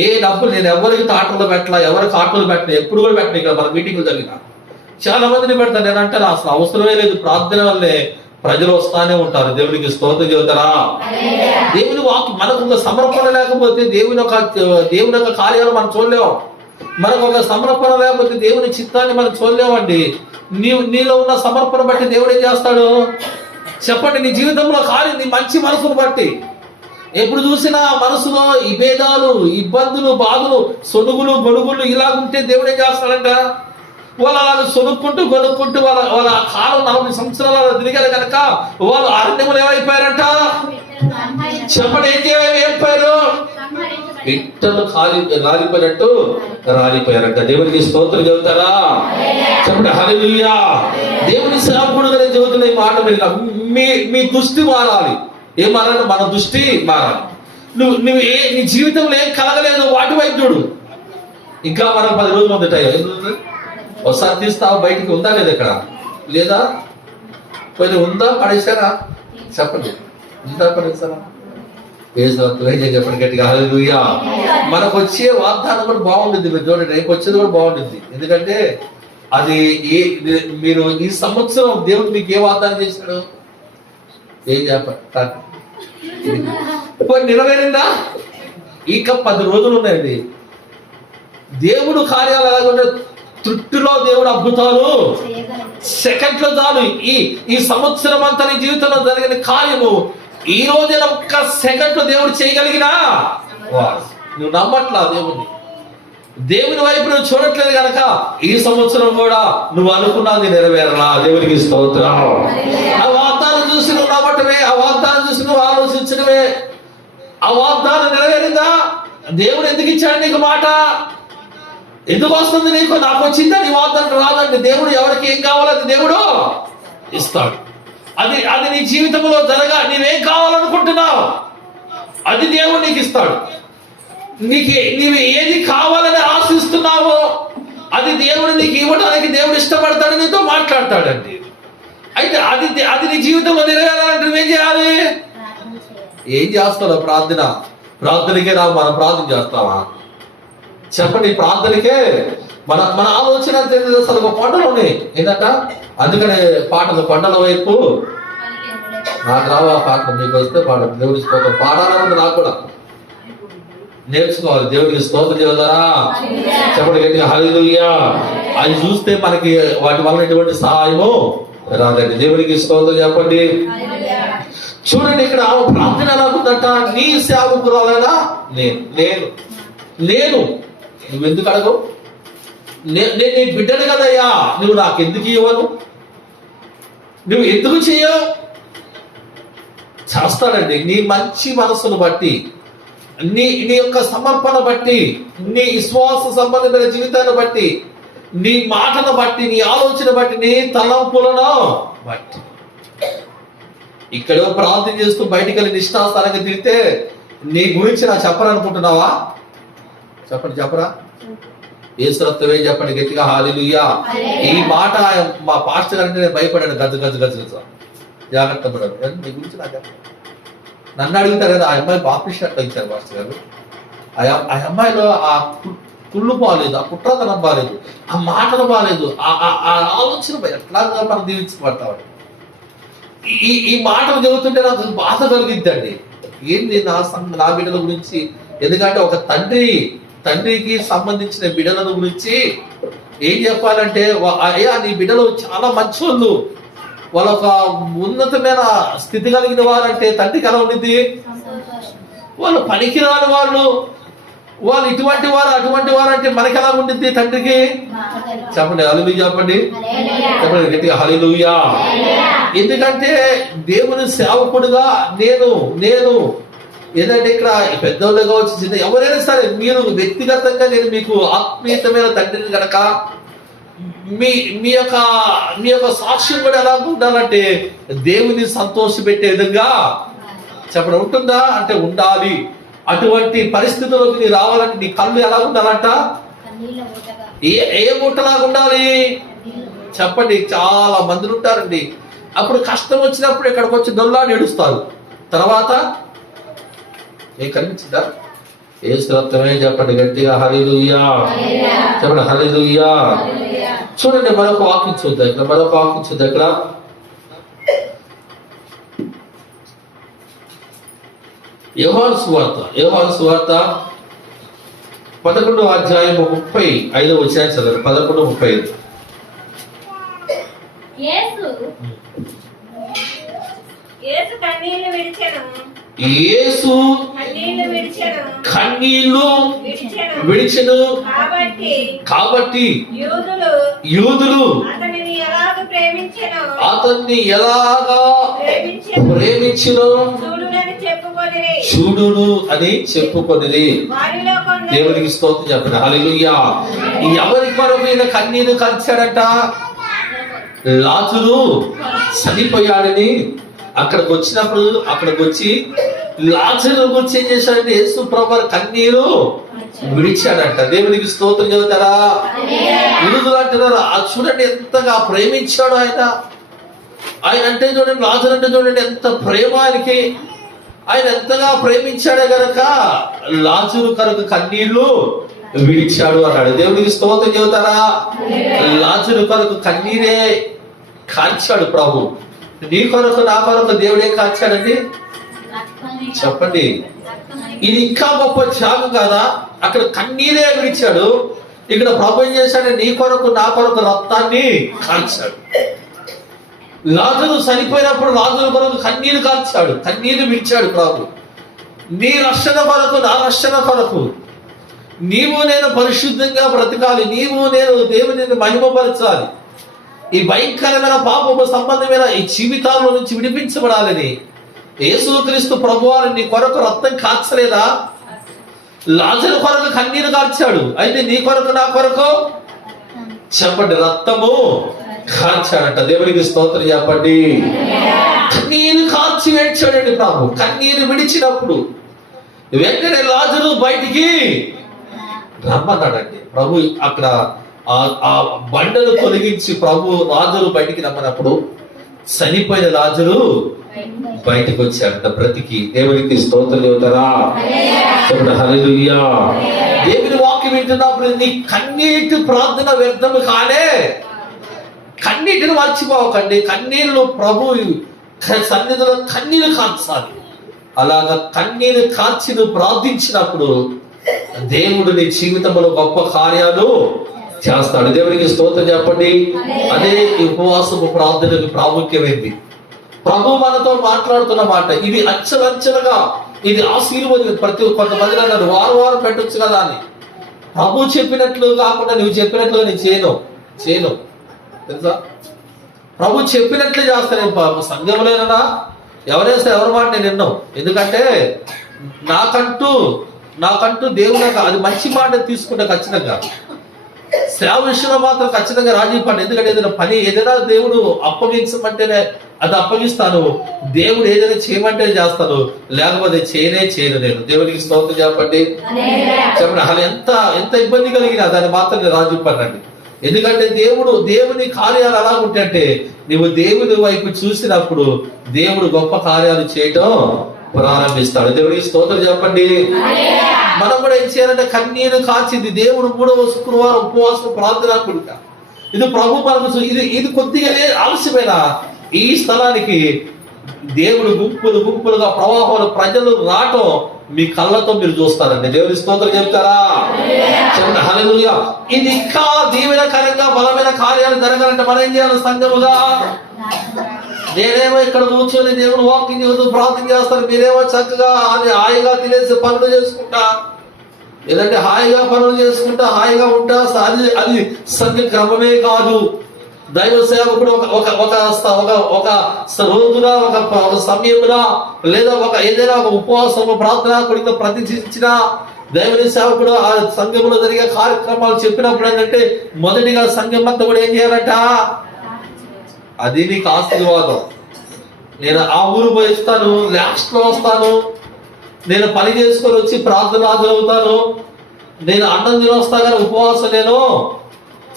ఏ డబ్బు నేను ఎవరికి తాటలు పెట్టలా, ఎవరికి ఆటలు పెట్టలే, ఎప్పుడు కూడా పెట్టలే. ఇక్కడ మన మీటింగ్లు జరిగిన చాలా మందిని పెడతాను. నేనంటే అసలు అవసరమే లేదు, ప్రార్థన వల్లే ప్రజలు వస్తానే ఉంటారు. దేవునికి స్తోత్రం చెబుతారా. దేవుని వాక్యం మనకు ఒక సమర్పణ లేకపోతే దేవుని యొక్క కార్యాలు మనం చూడలేము. మనకు ఒక సమర్పణ లేకపోతే దేవుని చిత్తాన్ని మనం చూడలేమండి. నీలో ఉన్న సమర్పణ బట్టి దేవుడు ఏం చేస్తాడు చెప్పండి. నీ జీవితంలో కార్యం నీ మంచి మనసును బట్టి. ఎప్పుడు చూసినా మనసులో ఈ భేదాలు, ఇబ్బందులు, బాధలు, సొనుగులు, గొడుగులు ఇలాగుంటే దేవుడు ఏం చేస్తాడంట, వాళ్ళు అలాగ సొనుక్కుంటూ గొనుక్కుంటూ వాళ్ళ కాలం 40 సంవత్సరాలు తిరిగారు కనుక వాళ్ళు అరణ్యములు ఏమైపోయారంట చెప్పండి. ఏమైపోయారు? పిట్టలు రాలిపోయినట్టు రాలిపోయారంట. దేవునికి స్తోత్రం చెబుతారా చెప్పండి. హల్లెలూయా. దేవుని సేవకుడుగా నేను చెబుతున్న ఈ మాట మీ దృష్టి మారాలి. ఏం మారాలి? మన దృష్టి మారాలి. నువ్వు నీ జీవితంలో ఏం కలగలేదు వాటి వైపు చూడు. ఇంకా మనం 10 రోజులు ఉంటాయి. ఒకసారి తీస్తావు బయటికి, ఉందా లేదా? ఇక్కడ లేదా? కొంచెం ఉందా? పడేసారా? చెప్పండి. ఉందా? పడేసారా? చెప్పండి గట్టిగా. హల్లెలూయా. మనకు వచ్చే వాగ్దానం కూడా బాగుంటుంది. మీరు చూడండి, రేపు వచ్చేది కూడా బాగుంటుంది. ఎందుకంటే అది మీరు ఈ సంవత్సరం దేవుడు మీకు ఏ వాగ్దానం చేశాడు? ఏం చెప్పండి? నెరవేరిందా? ఇక 10 రోజులు ఉన్నాయండి. దేవుడు కార్యాలు ఎలాగంటే తృప్తిలో దేవుడు అద్భుతాలు సెకండ్లో చాలు. ఈ సంవత్సరం అంతా నీ జీవితంలో జరిగిన కార్యము ఈ రోజున ఒక్క సెకండ్లో దేవుడు చేయగలిగినా నువ్వు నమ్మట్లా దేవుని వైపు నువ్వు చూడట్లేదు కనుక ఈ సంవత్సరం కూడా నువ్వు అనుకున్నది నెరవేరలా. దేవునికి స్తోత్రం. ఆ వాగ్దానం చూసి నువ్వు నమ్మటమే, ఆ వాగ్దానం చూసి నువ్వు ఆలోచించడమే. ఆ వాగ్దానం నెరవేరిందా? దేవుడు ఎందుకు ఇచ్చాడు నీకు మాట? ఎందుకు వస్తుంది నీకు? నాకు వచ్చిందా నీ వాగ్దానం రాదండి. దేవుడు ఎవరికి ఏం కావాలని దేవుడు ఇస్తాడు. అది నీ జీవితంలో నీవేం కావాలనుకుంటున్నావు అది దేవుడు నీకు ఇస్తాడు. నీవు ఏది కావాలని ఆశిస్తున్నావో అది దేవుడు నీకు ఇవ్వడానికి దేవుడు ఇష్టపడతాడు, నీతో మాట్లాడతాడండి. అయితే అది నీ జీవితంలో నెరవేరాలంటే నువ్వేం చేయాలి? ఏం చేస్తావు? ప్రార్థనకే మనం ప్రార్థన చేస్తావా చెప్పండి. ప్రార్థనకే మన ఆలోచన అసలు ఒక కొండలు ఉన్నాయి ఏంటంట. అందుకనే పాటలు కొండల వైపు నాకు రావా పాటలు, మీకు వస్తే పాడదు. దేవుడి స్తోత్రం పాడాలని నాకు కూడా నేర్చుకోవాలి. దేవుడికి స్తోత్రం చేస్తారా చెప్పండి గట్టిగా. హల్లెలూయా. అది చూస్తే మనకి వాటి వల్ల ఎటువంటి సహాయము రాదండి. దేవుడికి స్తోత్రం చెప్పండి. చూడండి, ఇక్కడ ప్రార్థన ఎలాగుందంట. నీ సేవకురాలైనా నేను నువ్వెందుకు అడగవు? నేను నీ బిడ్డను కదయ్యా, నువ్వు నాకు ఎందుకు ఇవ్వను? నువ్వు ఎందుకు చేయవు? చేస్తాడండి. నీ మంచి మనస్సును బట్టి, నీ యొక్క సమర్పణ బట్టి, నీ విశ్వాస సంబంధమైన జీవితాన్ని బట్టి, నీ మాటను బట్టి, నీ ఆలోచన బట్టి, నీ తలంపులను బట్టి. ఇక్కడ ప్రార్థన చేస్తూ బయటికి వెళ్ళి నిష్ఠాస్థానంగా తిరిగితే నీ గురించి నాకు చెప్పాలనుకుంటున్నావా? చెప్పరా? ఏసురత్వమే చెప్పండి గట్టిగా. హల్లెలూయా. ఈ మాట మా పాస్టర్ గారంటే నేను భయపడాను. గజ జాగ్రత్త పడాను. నీ గురించి నాకు నన్ను అడుగుతారు కదా, ఆ అమ్మాయి బాప్టిస్ట్ అట్లా ఇచ్చారు పాస్టర్ గారు. ఆ అమ్మాయిలో ఆ కుళ్ళు బాగాలేదు, ఆ కుట్రతనం బాగాలేదు, ఆ మాటలు బాగాలేదు, ఆ ఆలోచన ఎట్లాగా మనం దీవించబడతామని ఈ మాటలు చెబుతుంటే నాకు బాధ కలిగిద్దండి. ఏంది నా బిడ్డల గురించి? ఎందుకంటే ఒక తండ్రికి సంబంధించిన బిడ్డల గురించి ఏం చెప్పాలంటే, అయ్యా నీ బిడ్డలు చాలా మంచి వాళ్ళ ఒక ఉన్నతమైన స్థితి కలిగిన వారంటే తండ్రికి ఎలా ఉండింది? వాళ్ళు పనికిరాని వాళ్ళు ఇటువంటి వారు అటువంటి వారు అంటే మనకి ఎలా ఉండింది తండ్రికి? చెప్పండి. హల్లెలూయా చెప్పండి. చెప్పండి గట్టిగా. హల్లెలూయా. ఎందుకంటే దేవుని సేవకుడుగా నేను ఏదంటే ఇక్కడ పెద్దోళ్ళు కావచ్చు, చిన్న ఎవరైనా సరే, మీరు వ్యక్తిగతంగా నేను మీకు ఆత్మీయతమైన తండ్రిని కనుక మీ యొక్క సాక్ష్యం కూడా ఎలా ఉండాలంటే దేవుని సంతోషపెట్టే విధంగా చెప్పడం ఉంటుందా అంటే ఉండాలి. అటువంటి పరిస్థితుల్లోకి నీ రావాలంటే నీ కళ్ళు ఎలా ఉండాలంట? ఏ ఊటలాగా ఉండాలి చెప్పండి. చాలా మంది ఉంటారండి, అప్పుడు కష్టం వచ్చినప్పుడు ఇక్కడికి వచ్చి దొల్లాడి ఏడుస్తారు, తర్వాత ఏం కనిపించిందా? ఏ స్తోత్రమే చెప్పండి గట్టిగా, హల్లెలూయా చెప్పండి, హల్లెలూయా. చూడండి మరొక వాక్యం చూద్దాం ఇక్కడ, యోహాను సువార్త 11వ అధ్యాయము 35వ వచనం చదవండి. 11:35. యేసు కన్నీళ్లు విడిచెను కాబట్టి యూదులు అతన్ని ఎలాగా ప్రేమించెను చూడును అని చెప్పుకొనిది. దేవునికి స్తోత్రం చెప్పండి, హల్లెలూయా. ఎవరి కొరకు కన్నీరు కార్చాడంట? లాజరు చనిపోయాడని అక్కడికి వచ్చి లాజరు గురించి ఏం చేశాడంటే యేసు ప్రభువు కన్నీరు విడిచాడంట. దేవునికి స్తోత్రం చదువుతారా? యూదులు అంటున్నారు, చూడండి ఎంతగా ప్రేమించాడు ఆయన అంటే చూడండి, లాజరు అంటే చూడండి ఎంత ప్రేమ ఆయనకి. ఆయన ఎంతగా ప్రేమించాడే గనక లాజరు కొరకు కన్నీళ్లు విడిచాడు అన్నాడు. దేవునికి స్తోత్రం చెబుతారా? లాజరు కొరకు కన్నీరే కార్చాడు ప్రభు. నీ కొరకు నా కొరకు దేవుడు ఏం కార్చాడండి చెప్పండి? ఇది ఇంకా గొప్ప త్యాగం కదా. అక్కడ కన్నీరే విడిచాడు, ఇక్కడ ప్రభు ఏం చేశాడు? నీ కొరకు నా కొరకు రక్తాన్ని కార్చాడు. లాజరు చనిపోయినప్పుడు లాజరు కొరకు కన్నీరు కార్చాడు, కన్నీరు విడిచాడు ప్రభు. నీ రక్షణ కొరకు, నా రక్షణ కొరకు నీవు నేను పరిశుద్ధంగా బ్రతకాలి, నీవు నేను దేవుని మహిమపరచాలి, ఈ భయంకరమైన పాపము సంబంధమైన ఈ జీవితాల నుంచి విడిపించబడాలని యేసుక్రీస్తు ప్రభువారు నీ కొరకు రక్తం కార్చలేదా? లాజరు కొరకు కన్నీరు కార్చాడు, అయితే నీ కొరకు నా కొరకు చెప్పండి రక్తము కార్చాడట. దేవునికి స్తోత్రం చెప్పండి. కన్నీరు కార్చి ఏడ్చాడండి ప్రభు. కన్నీరు విడిచినప్పుడు వెంటనే లాజరు బయటికి రమ్మన్నాడండి ప్రభు. అక్కడ ఆ బండలు తొలగించి ప్రభు లాజరు బయటికి రమ్మన్నప్పుడు చనిపోయిన లాజరు బయటకు వచ్చాడంట బ్రతికి. దేవునికి స్తోత్రం చెబుతారా? చెప్పండి, హల్లెలూయా. దేవుని వాక్యం వింటున్నప్పుడు నీ కన్నీటి ప్రార్థన వ్యర్థము కానే. కన్నీటిని మర్చిపోవకండి. కన్నీళ్ళు ప్రభు సన్నిధిలో కన్నీరు కార్చాలి. అలాగా కన్నీరు కార్చి నువ్వు ప్రార్థించినప్పుడు దేవుడు నీ జీవితంలో గొప్ప కార్యాలు చేస్తాడు. దేవునికి స్తోత్రం చెప్పండి. అదే ఉపవాసము ప్రార్థనకు ప్రాముఖ్యమైంది. ప్రభు మనతో మాట్లాడుతున్న మాట ఇది అంచెలంచెలుగా ఇది ఆశీర్వాదం. కొంతమంది అన్నారు వారం పెట్టొచ్చు కదా అని. ప్రభు చెప్పినట్లు కాకుండా నువ్వు చెప్పినట్లుగా నేను చేయను తెలుసా? ప్రభు చెప్పినట్లే చేస్తాను. సంఘంలోనైనా ఎవరైనా ఎవరి మాట నేను విన్నాం. ఎందుకంటే నాకంటూ దేవుడు అది మంచి మాట తీసుకుంటే ఖచ్చితంగా సేవ విషయంలో మాత్రం ఖచ్చితంగా రాజీ పడి. ఎందుకంటే ఏదైనా దేవుడు అప్పగించమంటేనే అది అప్పగిస్తాను, దేవుడు ఏదైనా చేయమంటే చేస్తాను, లేకపోతే చేయను నేను. దేవునికి స్తోత్రం చెప్పండి. అసలు ఎంత ఇబ్బంది కలిగినా దాన్ని మాత్రం రాజీ పడండి. ఎందుకంటే దేవుని కార్యాలు ఎలా ఉంటాయంటే నువ్వు దేవుని వైపు చూసినప్పుడు దేవుడు గొప్ప కార్యాలు చేయటం ప్రారంభిస్తాడు. దేవుడికి స్తోత్రం చెప్పండి. మనం కూడా ఏం చేయాలంటే కన్నీరు కాచింది దేవుడు 3వ శుక్రవారం ఉపవాసం ప్రార్థన కూడిక. ఇది ప్రభు మనకు ఇది కొద్దిగా ఆలస్యమైన ఈ స్థలానికి దేవుడు గుంపులుగా ప్రవాహంలో ప్రజలు రావటం మీ కళ్ళతో మీరు చూస్తారండి. దేవుని స్తోత్రం చెప్తారా? చెప్పండి, హల్లెలూయా. ఇది ఇంకా దీవెనకరంగా బలమైన కార్యాలు జరగాలంటే మనం ఏం చేయాలి? సంఘముగా నేనేమో ఇక్కడ కూర్చొని దేవుడు వాకింగ్ చేస్తూ ప్రార్థన చేస్తాను, మీరేమో చక్కగా హాయిగా తినేసి పనులు చేసుకుంటా, లేదంటే హాయిగా పనులు చేసుకుంటా హాయిగా ఉంటా. అది సంఘ క్రమమే కాదు. దైవ సేవకుడు ఒక రోజున ఒక సమయమున లేదా ఏదైనా ఒక ఉపవాసము ప్రార్థన కొడుకు ప్రతిష్ఠించిన దైవ సేవకుడు ఆ సంఘంలో జరిగే కార్యక్రమాలు చెప్పినప్పుడు ఏంటంటే మొదటిగా సంఘం అంతా కూడా ఏం చేయాలంట, అది నీకు ఆశీర్వాదం. నేను ఆ ఊరు పోయి ఇస్తాను, లాస్ట్ లో వస్తాను, నేను పని చేసుకొని వచ్చి ప్రార్థన హాజరవుతాను, నేను అన్నం తిని వస్తా కానీ ఉపవాసం నేను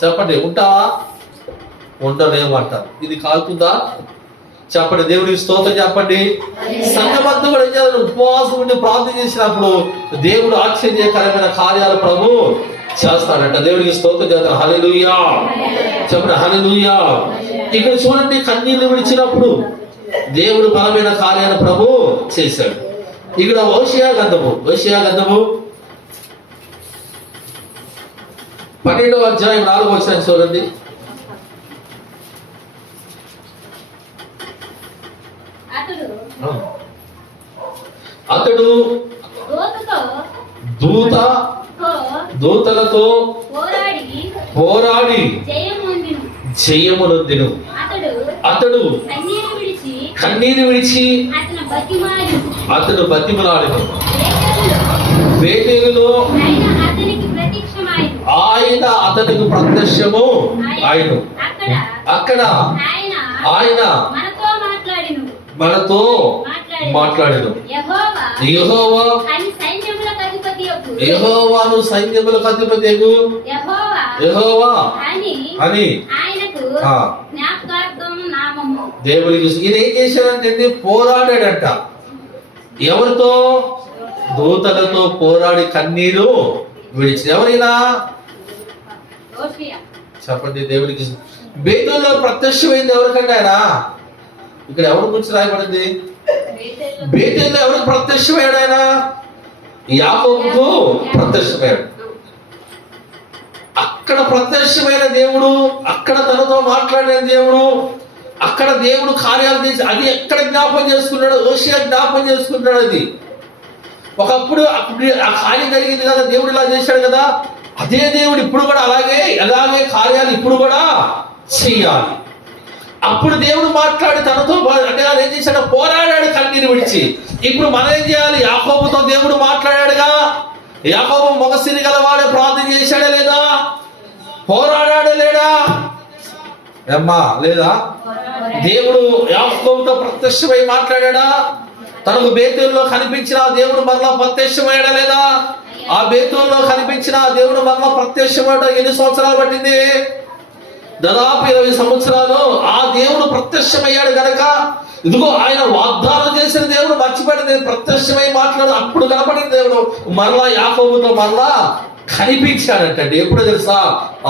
చెప్పండి ఉంటావా, ఉండలేమంటారు. ఇది కాలుతుందా చెప్పండి, దేవుడికి స్తోత్రం చెప్పండి. సంఘమంతా కూడా ఏం చేయాలి, ఉపవాసం ఉండి ప్రార్థన చేసినప్పుడు దేవుడు ఆశ్చర్యకరమైన కార్యాలు ప్రభు చేస్తాడంట. దేవుడికి స్తోత్రం చేస్తారు. హల్లెలూయా చెప్పండి, హల్లెలూయా. ఇక్కడ చూడండి, కన్నీళ్లు విడిచినప్పుడు దేవుడు బలమైన కార్యాలు ప్రభు చేశాడు. ఇక్కడ హోషేయ గ్రంథము 12వ అధ్యాయం 4వ వచనం చూడండి. అతడు దూతలతో పోరాడి జయమునొందెను. అతడు కన్నీరు విడిచి అతడు బతిమలాడెను. బేతేలులో ఆయన అతనికి ప్రత్యక్షము ఆయను. అక్కడ ఆయన మనతో మాట్లాడెను. యెహోవాను సైన్యములకు అధిపతియగు యెహోవా అని దేవుడికి. ఈయన ఏం చేశాడంటే పోరాడాడంట. ఎవరితో? దూతలతో పోరాడి కన్నీరు విడిచి. ఎవరైనా చెప్పండి, దేవుడికి. బేతేలులో ప్రత్యక్షమైంది ఎవరికంటే ఆయన. ఇక్కడ ఎవరి గురించి రాయబడింది? బేతేలులో ఎవరికి ప్రత్యక్షమయ్యాడు ఆయన? యాకోబుకు ప్రత్యక్షమయ్యాడు. అక్కడ ప్రత్యక్షమైన దేవుడు, అక్కడ తనతో మాట్లాడిన దేవుడు, అక్కడ దేవుడు కార్యాలు చేసి అది ఎక్కడ జ్ఞాపకం చేసుకున్నాడు? హోషేయ జ్ఞాపకం చేసుకుంటాడు. అది ఒకప్పుడు ఆ కార్యం జరిగింది కదా, దేవుడు ఇలా చేశాడు కదా, అదే దేవుడు ఇప్పుడు కూడా అలాగే కార్యాలు ఇప్పుడు కూడా చెయ్యాలి. అప్పుడు దేవుడు మాట్లాడి తనతో అంటే ఏం చేశాడు? పోరాడాడు కన్నీరు విడిచి. ఇప్పుడు మనం ఏం చేయాలి? యాకోబుతో దేవుడు మాట్లాడాడుగా. యాకోబు మొగసిరి గలవాడే ప్రార్థన చేశాడా లేదా? పోరాడాడు లేడా? అమ్మా లేదా? దేవుడు యాకోబుతో ప్రత్యక్షమై మాట్లాడా? తనకు బేతేలులో కనిపించిన దేవుడు మరలా ప్రత్యక్షమయ్యాడా లేదా? ఆ బేతేలులో కనిపించిన దేవుడు మరలా ప్రత్యక్షమయ్యాడు. ఎన్ని సంవత్సరాలు పట్టింది? దాదాపు 20 సంవత్సరాలు. ఆ దేవుడు ప్రత్యక్షమయ్యాడు గనక ఇదిగో ఆయన వాగ్దానం చేసిన దేవుడు మర్చిపోయాడు. నేను ప్రత్యక్షమై మాట్లాడు అప్పుడు కనపడిన దేవుడు మరలా యాకోబుతో మరలా కనిపించాడంటండి. ఎప్పుడు తెలుసా?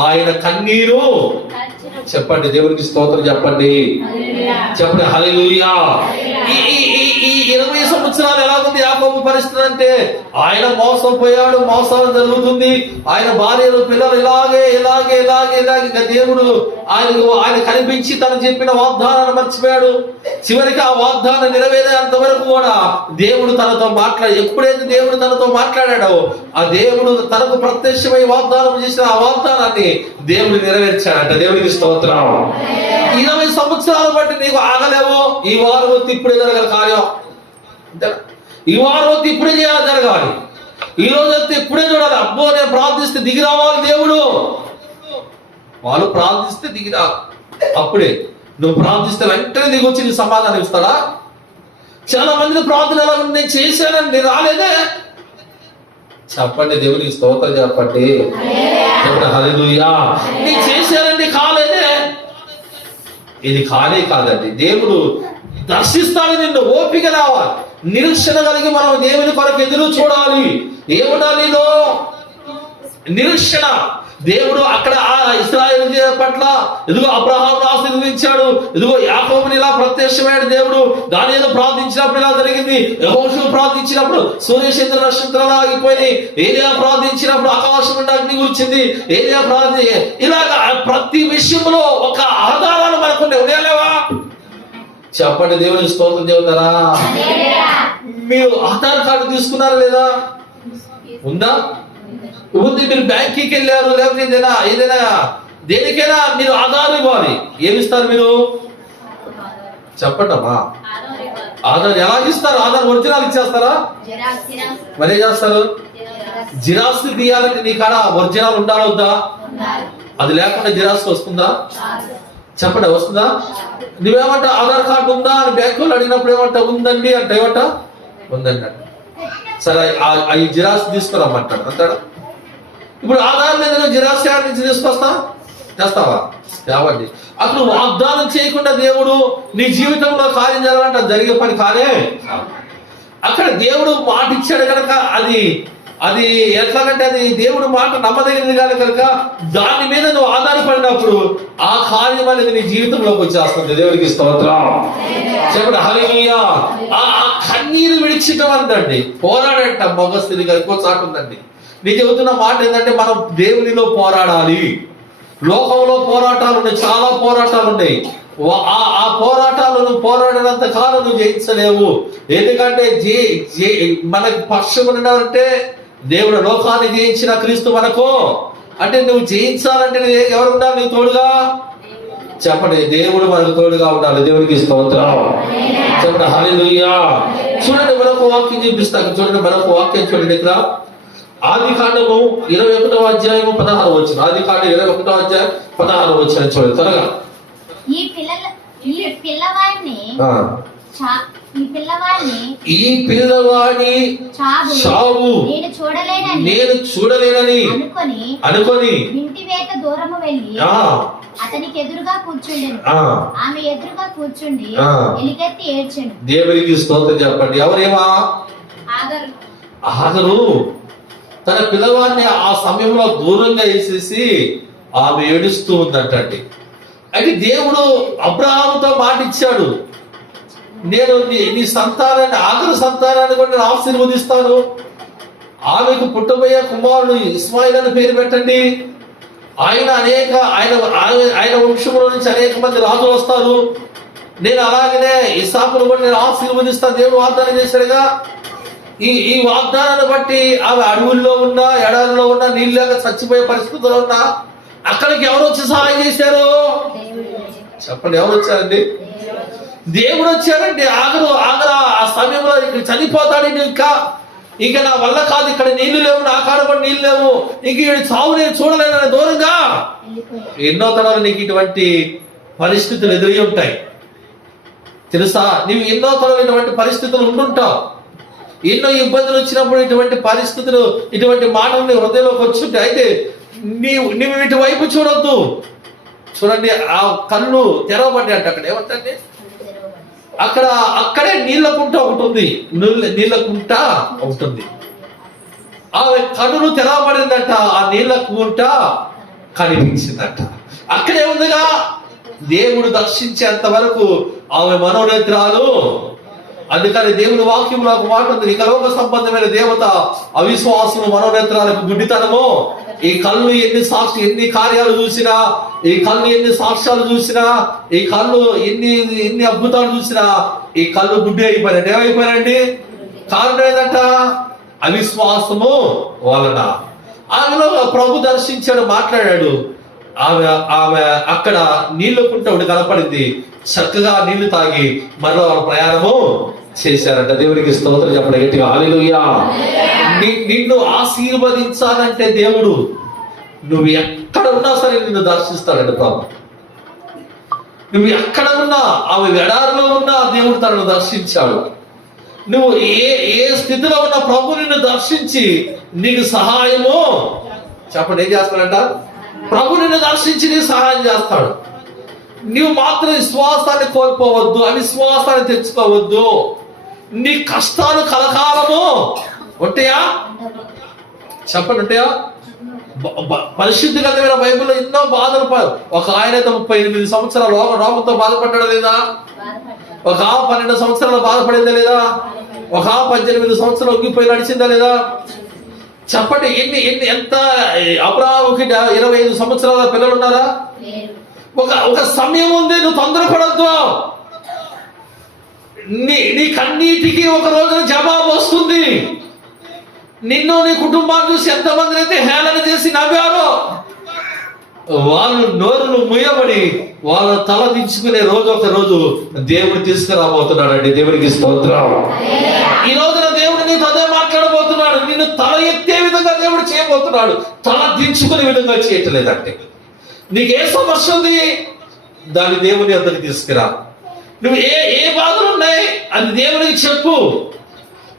ఆయన కన్నీరు. చెప్పండి, దేవుడికి స్తోత్రం చెప్పండి. చెప్పండి హల్లెలూయా. ఈ 20 సంవత్సరాలు ఎలా ఉంది యాకోబు పరిస్థితి అంటే, ఆయన మోసం పోయాడు, మోసాలు జరుగుతుంది, ఆయన భార్యలు పిల్లలు ఇలాగే ఇంకా దేవుడు ఆయన కనిపించి తను చెప్పిన వాగ్దానాన్ని మర్చిపోయాడు. చివరికి ఆ వాగ్దానం నెరవేరేంత వరకు కూడా దేవుడు తనతో ఎప్పుడైతే దేవుడు తనతో మాట్లాడాడో ఆ దేవుడు తనకు ప్రత్యక్షమై వాగ్దానం చేసిన ఆ వాగ్దానాన్ని దేవుడు నెరవేర్చాడంట. దేవుడికి స్తోత్రం. 20 సంవత్సరాలు బట్టి నీకు ఆగలేవు. ఈ వారం వచ్చి ఇప్పుడే జరగాలి కార్యం. ఈ వారం వచ్చి ఇప్పుడే జరగాలి. ఈ రోజు వస్తే ఇప్పుడే చూడాలి. అబ్బో నేను ప్రార్థిస్తే దిగి రావాలి దేవుడు. వాళ్ళు ప్రార్థిస్తే దిగిరా. అప్పుడే నువ్వు ప్రార్థిస్తే వెంటనే దిగి వచ్చి నీ సమాధానం ఇస్తాడా? చాలా మంది ప్రార్థన ఎలా ఉంది? నేను చేశానండి రాలేదే. చెప్పండి, దేవునికి స్తోత్రం చెప్పండి. చెప్పండి హల్లెలూయా. నేను చేశానండి కాలేదే. ఇది కాదండి. దేవుడు దర్శిస్తాడు నిన్ను. ఓపిక రావాలి, నిరీక్షణ కలిగి మనం దేవుని కొరకు ఎదురు చూడాలి. ఏముండాలి? నిరీక్షణ. దేవుడు అక్కడ ఆ ఇశ్రాయేలు పట్ల ఇదిగో అబ్రహామును ఆశీర్వదించాడు. ఇదిగో యాకోబుని ఇలా ప్రత్యక్షమయ్యాడు దేవుడు. దానియేలు ప్రార్థించినప్పుడు ఇలా జరిగింది. యెహోషువ ప్రార్థించినప్పుడు సూర్యచంద్ర నక్షత్రాలు ఆగిపోయి, ఏలియా ప్రార్థించినప్పుడు ఆకాశం నుండి అగ్ని కూర్చింది. ఏలియా ఇలాగా ప్రతి విషయంలో ఒక ఆధారాలు మనకు ఉండేలేవా? చెప్పండి, దేవుని స్తోత్రం చెబుతారా? మీరు ఆధార్ కార్డు తీసుకున్నారా లేదా? ఉందా? ఉంది. మీరు బ్యాంక్కి వెళ్ళారు, లేకపోతే ఏదైనా దేనికైనా మీరు ఆధారం ఇవ్వాలి. ఏమిస్తారు మీరు? చెప్పండి అమ్మా. ఆధార్ ఎలాగిస్తారు? ఆధార్ ఒరిజినల్ ఇచ్చేస్తారా? మరి ఏం చేస్తారు? జిరాక్స్ తీయాలంటే నీ కాడ ఒరిజినల్ ఉండాలా వద్దా? అది లేకుండా జిరాక్స్ వస్తుందా? చెప్పండి, వస్తుందా? నువ్వేమంటా ఆధార్ కార్డు ఉందా అని బ్యాంకు వాళ్ళు అడిగినప్పుడు ఏమంటా ఉందండి అంటే ఏమంట ఉందండి అంట. సరే ఈ జిరాక్స్ తీసుకురమ్మంటాడు అంటాడా? ఇప్పుడు ఆధార్ మీద జిరాక్స్ యాడ్ నుంచి తీసుకొస్తా చేస్తావా? ఏమండి అసలు వాగ్దానం చేయకుండా దేవుడు నీ జీవితంలో కార్యం జరగాలంటే జరిగే పని కాదే. అక్కడ దేవుడు మాట ఇచ్చాడు కనుక అది ఎట్లాగంటే అది దేవుడు మాట నమ్మదగినది కాదు కనుక దాని మీద నువ్వు ఆధారపడినప్పుడు ఆ కార్యం అనేది నీ జీవితంలోకి వచ్చేస్తుంది. దేవుడికి స్తోత్రం. చెప్పండి హల్లెలూయా. ఆ కన్నీరు విడిచిటం అందండి పోరాడట మగ స్త్రీ గారు ఇంకో చాటు ఉందండి. నేను చెబుతున్న మాట ఏంటంటే మనం దేవునిలో పోరాడాలి. లోకంలో పోరాటాలు ఉన్నాయి, చాలా పోరాటాలు ఉన్నాయి. ఆ పోరాటాలను పోరాడినంత కాలం నువ్వు జయించలేవు. ఎందుకంటే మనకు పక్షం ఉన్నారంటే దేవుడు లోకాన్ని జయించిన క్రీస్తు మనకు అంటే నువ్వు జయించాలంటే ఎవరు ఉండాలి నీకు తోడుగా? చెప్పండి, దేవుడు మనకు తోడుగా ఉండాలి. దేవుడికి స్తోత్రం. చెప్పండి హల్లెలూయా. చూడండి మరొక వాక్యం చూపిస్తాను. చూడండి మరొక వాక్యం చూడండి. ఇక్కడ ఆదికాండము 21వ అధ్యాయము 16వ వచనం. ఆదికాండం 21వ అధ్యాయం 16వ వచనం చూడండి త్వరగా. ఈ పిల్లవాడి చావు నేను చూడలేనని అనుకొని ఇంటివేత దూరము వెళ్ళి అతనికి ఎదురుగా కూర్చుండెను. ఆమె ఎదురుగా కూర్చుండి ఎలుగెత్తి ఏడ్చెను. దేవునికి స్తోత్రం. చెప్పండి ఎవరేమా? ఆగరు తన పిల్లవాడిని ఆ సమయంలో దూరంగా వేసేసి ఆమె ఏడుస్తూ ఉందంటండి. అయితే దేవుడు అబ్రాహాముతో మాట ఇచ్చాడు, నేను నీ సంతానాన్ని ఆఖరి సంతానాన్ని కూడా నేను ఆశీర్వదిస్తాను. ఆమెకు పుట్టబోయే కుమారుడు ఇస్మాయిల్ అని పేరు పెట్టండి. ఆయన వంశంలో నుంచి అనేక మంది రాజులు వస్తారు. నేను అలాగనే ఇస్సాకును కూడా నేను ఆశీర్వదిస్తాను. దేవుడు వాగ్దానం చేశాడుగా. ఈ వాగ్దానాన్ని బట్టి ఆమె అడవుల్లో ఉన్నా, ఎడారిలో ఉన్నా, నీళ్ళు లేక చచ్చిపోయే పరిస్థితుల్లో ఉన్నా అక్కడికి ఎవరు వచ్చి సహాయం చేశారు? చెప్పండి, ఎవరు వచ్చారండి? దేవుడు వచ్చారండి. ఆగరు ఆ సమయంలో ఇక్కడ చనిపోతాడు. ఇంకా నా వల్ల కాదు, ఇక్కడ నీళ్లు లేవు, నా కాడ కూడా నీళ్ళు లేవు, ఇంక ఈ చావు నేను చూడలేనని దూరంగా. ఎన్నో తరాలు నీకు ఇటువంటి పరిస్థితులు ఎదురై ఉంటాయి తెలుసా? నీవు ఎన్నో తరాలు ఇటువంటి పరిస్థితులు ఉండుంటావు. ఎన్నో ఇబ్బందులు వచ్చినప్పుడు ఇటువంటి పరిస్థితులు, ఇటువంటి మాటలు నీ హృదయంలోకి వచ్చుంటాయి. అయితే నీవు ఇటు వైపు చూడొద్దు. చూడండి, ఆ కళ్ళు తెరవబడ్డాయి అంట. అక్కడ ఏమంటే అక్కడే నీళ్ళ కుంట ఒకటి ఉంది. నీళ్ళ కుంట ఉంటుంది. ఆమె కన్నులు తెరవబడిందట. ఆ నీళ్ళ కుంట కనిపించిందట. అక్కడే ఉందిగా. దేవుడు దర్శించేంత వరకు ఆమె మనోనేత్రాలు. అందుకని దేవుని వాక్యంలో ఒక మాట ఉంది, ఇక లోక సంబంధమైన దేవత అవిశ్వాసము మనోనేత్రాలకు గుడ్డితనము. ఈ కళ్ళు ఎన్ని కార్యాలు చూసినా, ఈ కళ్ళు ఎన్ని సాక్ష్యాలు చూసినా, ఈ కళ్ళు ఎన్ని అద్భుతాలు చూసినా ఈ కళ్ళు గుడ్డి అయిపోయారండి. ఏమైపోయారండి? కారణం ఏంటంట? అవిశ్వాసము వలన. ఆమెలో ప్రభు దర్శించాడు, మాట్లాడాడు. ఆమె అక్కడ నీళ్లు కుంట ఒకటి కనపడింది. చక్కగా నీళ్లు తాగి మరో ప్రయాణము చేశారంట. దేవునికి స్తోత్రం. చెప్పండి గట్టిగా హల్లెలూయా. నిన్ను ఆశీర్వదించాలంటే దేవుడు నువ్వు ఎక్కడ ఉన్నా సరే నిన్ను దర్శిస్తాడంట ప్రభు. నువ్వు ఎక్కడ ఉన్నా, ఆమె ఎడారిలో ఉన్నా దేవుడు తనను దర్శించాడు. నువ్వు ఏ స్థితిలో ఉన్న ప్రభు నిన్ను దర్శించి నీకు సహాయము. చెప్పండి, ఏం చేస్తాడంట? ప్రభు నిన్ను దర్శించి నీకు సహాయం చేస్తాడు. నువ్వు మాత్రం విశ్వాసాన్ని కోల్పోవద్దు, అవిశ్వాసాన్ని తెచ్చుకోవద్దు. నీ కష్టాలు కలకాలము ఉంటాయా? చెప్పండి, ఉంటాయా? పరిశుద్ధి గ్రంథమైన బైబిల్లో ఎన్నో బాధలు. ఒక ఆయన 38 సంవత్సరాలు రోగంతో బాధపడ్డా లేదా? ఒక 12 సంవత్సరాలు బాధపడిందా లేదా? ఒక 18 సంవత్సరాలు ఒగ్గిపోయి నడిచిందా లేదా? చెప్పండి, ఎంత అబ్రాహాముకి 25 సంవత్సరాల పిల్లలు ఉన్నారా? ఒక సమయం ఉంది. నువ్వు తొందరపడద్దు. నీ కన్నీటికి ఒక రోజున జవాబు వస్తుంది. నిన్ను నీ కుటుంబాన్ని చూసి ఎంతమంది అయితే హేళన చేసి నవ్వారో, వాళ్ళు నోరును ముయ్యబడి వాళ్ళ తల దించుకునే రోజు ఒక రోజు దేవుడు తీసుకురాబోతున్నాడు అండి. దేవుడికి స్తోత్రం. ఈ రోజున దేవుడు నీతో అదే మాట్లాడబోతున్నాడు. నిన్ను తల ఎత్తే విధంగా దేవుడు చేయబోతున్నాడు, తల దించుకునే విధంగా చేయట్లేదంటే. నీకే సమస్య ఉంది, దాన్ని దేవుని వద్దకు తీసుకురా. నువ్వు ఏ బాధలు ఉన్నాయి అది దేవునికి చెప్పు.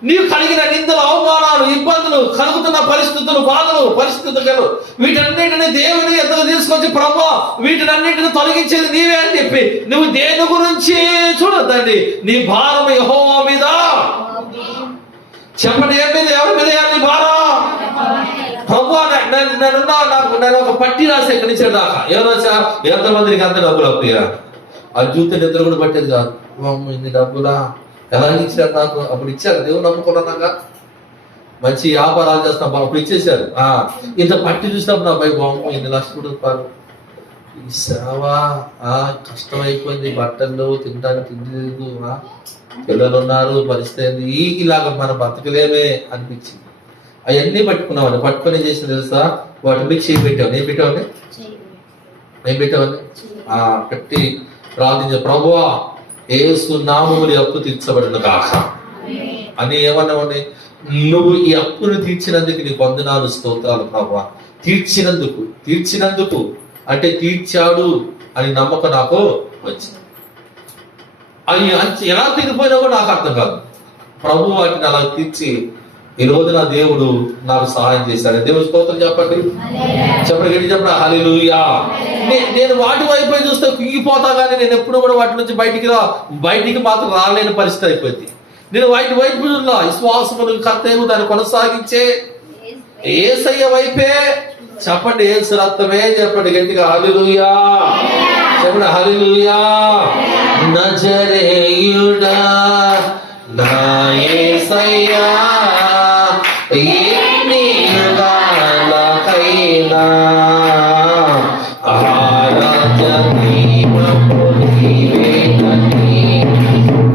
నీవు కలిగిన నిందలు, అవమానాలు, ఇబ్బందులు, కలుగుతున్న పరిస్థితులు, బాధలు, పరిస్థితులు, వీటన్నిటిని దేవుని ఎద్దకు తీసుకొచ్చి ప్రభువా వీటినన్నిటిని తొలగించేది నీవే అని చెప్పి నువ్వు దేని గురించి చూడొద్దండి. నీ భారం యెహోవా మీద చెప్పండి. ఏం మీద, ఎవరి మీద నీ భారం? ప్రభువా నేను ఒక పట్టి రాసి ఎక్కడి నుంచి దాకా ఎవరు వచ్చా ఎంతమందికి అంత డబ్బులు అప్పురా అది చూస్తే నిద్ర కూడా పట్టేది కాదు. ఇన్ని డబ్బులా ఎలా ఇచ్చారు నాకు? అప్పుడు ఇచ్చారు, దేవుడు నమ్ముకున్నాక మంచి వ్యాపారాలు చేస్తాం అప్పుడు ఇచ్చేసారు. ఇంత పట్టి చూసినప్పుడు నా పై బామ్మ 8 లక్షల రూపాయలు ఈ సేవ కష్టమైపోయింది, బట్టలు తినడానికి తిండి లేదు, పిల్లలు ఉన్నారు, పరిస్థితి ఇలాగ మన బతకలేమే అనిపించింది. అవన్నీ పట్టుకున్నామని పట్టుకొని చేసిన తెలుసా, వాటి మీద చేయి పెట్టావు. నేను పెట్టావని పెట్టి ప్రార్థించే ప్రభువా యేసు నామములో అప్పు తీర్చబడిన కాక అని ఏమన్నామని, నువ్వు ఈ అప్పును తీర్చినందుకు నీకు వందనాలు, స్తోత్రాలు ప్రభువా. తీర్చినందుకు అంటే తీర్చాడు అని నమ్మకం నాకు వచ్చింది. అవి ఎలా తీరిపోయినా కూడా నాకు అర్థం కాదు. ప్రభు వాటిని అలా తీర్చి ఈ రోజు నా దేవుడు నాకు సహాయం చేశాడు. దేవుడు స్తోత్రం చెప్పండి. గట్టి చెప్పండి హల్లెలూయా. నేను వాటి వైపు చూస్తే కుంగిపోతా, కానీ నేను ఎప్పుడు కూడా వాటి నుంచి బయటికి మాత్రం రాలేని పరిస్థితి అయిపోయింది. నేను వాటి వైపు చూడలా. విశ్వాసమును కర్తయ్య దాన్ని కొనసాగించే యేసయ్య వైపే. చెప్పండి యేసు రక్తమే. చెప్పండి గట్టిగా హల్లెలూయా. చెప్పండి హల్లెలూయా. నజరేయుడా నా యేసయ్యా ఎన్ని యుగాలకైనా ఆరాధ్య నీవే నీవే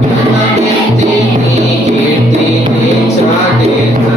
జనమితి నీ కీర్తిని చాటేనా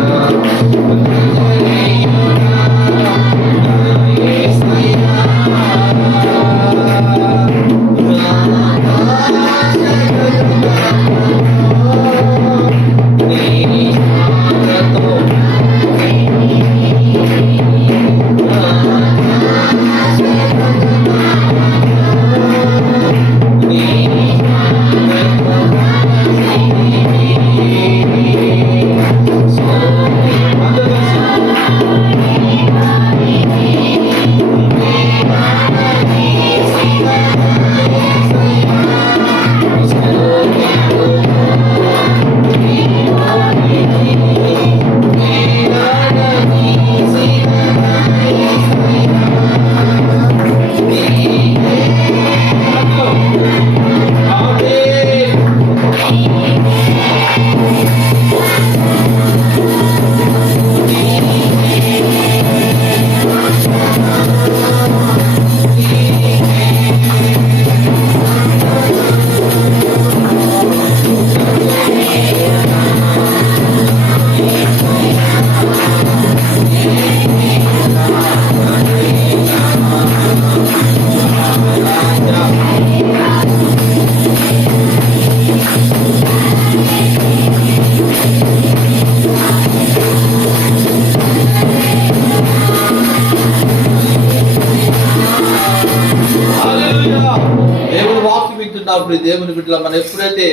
దేవుని బిడ్డల మనం ఎప్పుడైతే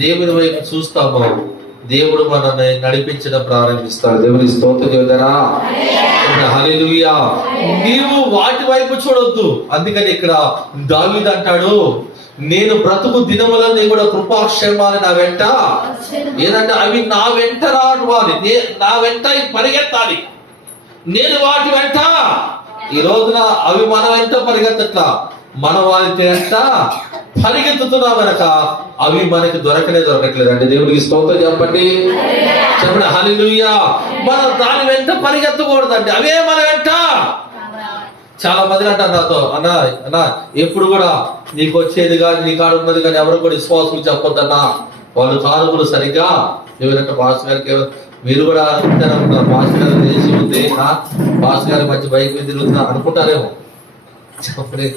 దేవుని వైపు చూస్తామో దేవుడు మనల్ని నడిపించడం ప్రారంభిస్తాడు. దేవుని స్తోత్రం చెబుతారా హల్లెలూయా. నీవు వాటి వైపు చూడొద్దు. అందుకని ఇక్కడ దావీదు అంటాడు, నేను బ్రతుకు దినములన్నీ కూడా కృపాక్షేమాలు నా వెంట ఏదంటే అవి నా వెంట రావాలి, నా వెంట పరిగెత్తాలి. నేను వాటి వెంట. ఈ రోజున అవి మన వెంట పరిగెత్తట్లా, మన వారి వెంట పరిగెత్తుతున్నాం కనుక అవి మనకి దొరకట్లేదు అంటే దేవుడికి స్తోత్రం చెప్పండి. చెప్పండి హల్లెలూయా. మనం దాని వెంట పరిగెత్తకూడదండి, అవే మన వెంట. చాలా మంది అంటారు నాతో, అన్నా ఎప్పుడు కూడా నీకు వచ్చేది కానీ నీ కాడ ఉన్నది కానీ ఎవరు కూడా విశ్వాసం చెప్పొద్దన్నా. వాళ్ళు కానుకలు సరిగ్గా ఎవరంటే మాస్టర్ గారికి మీరు కూడా అనుకుంటారనుకుంటారు, మాస్టర్ గారు చేసి ఉంది, మాస్టర్ గారు మంచి బైక్ మీద తిరుగుతున్నా అనుకుంటారేమో. చెప్పండి.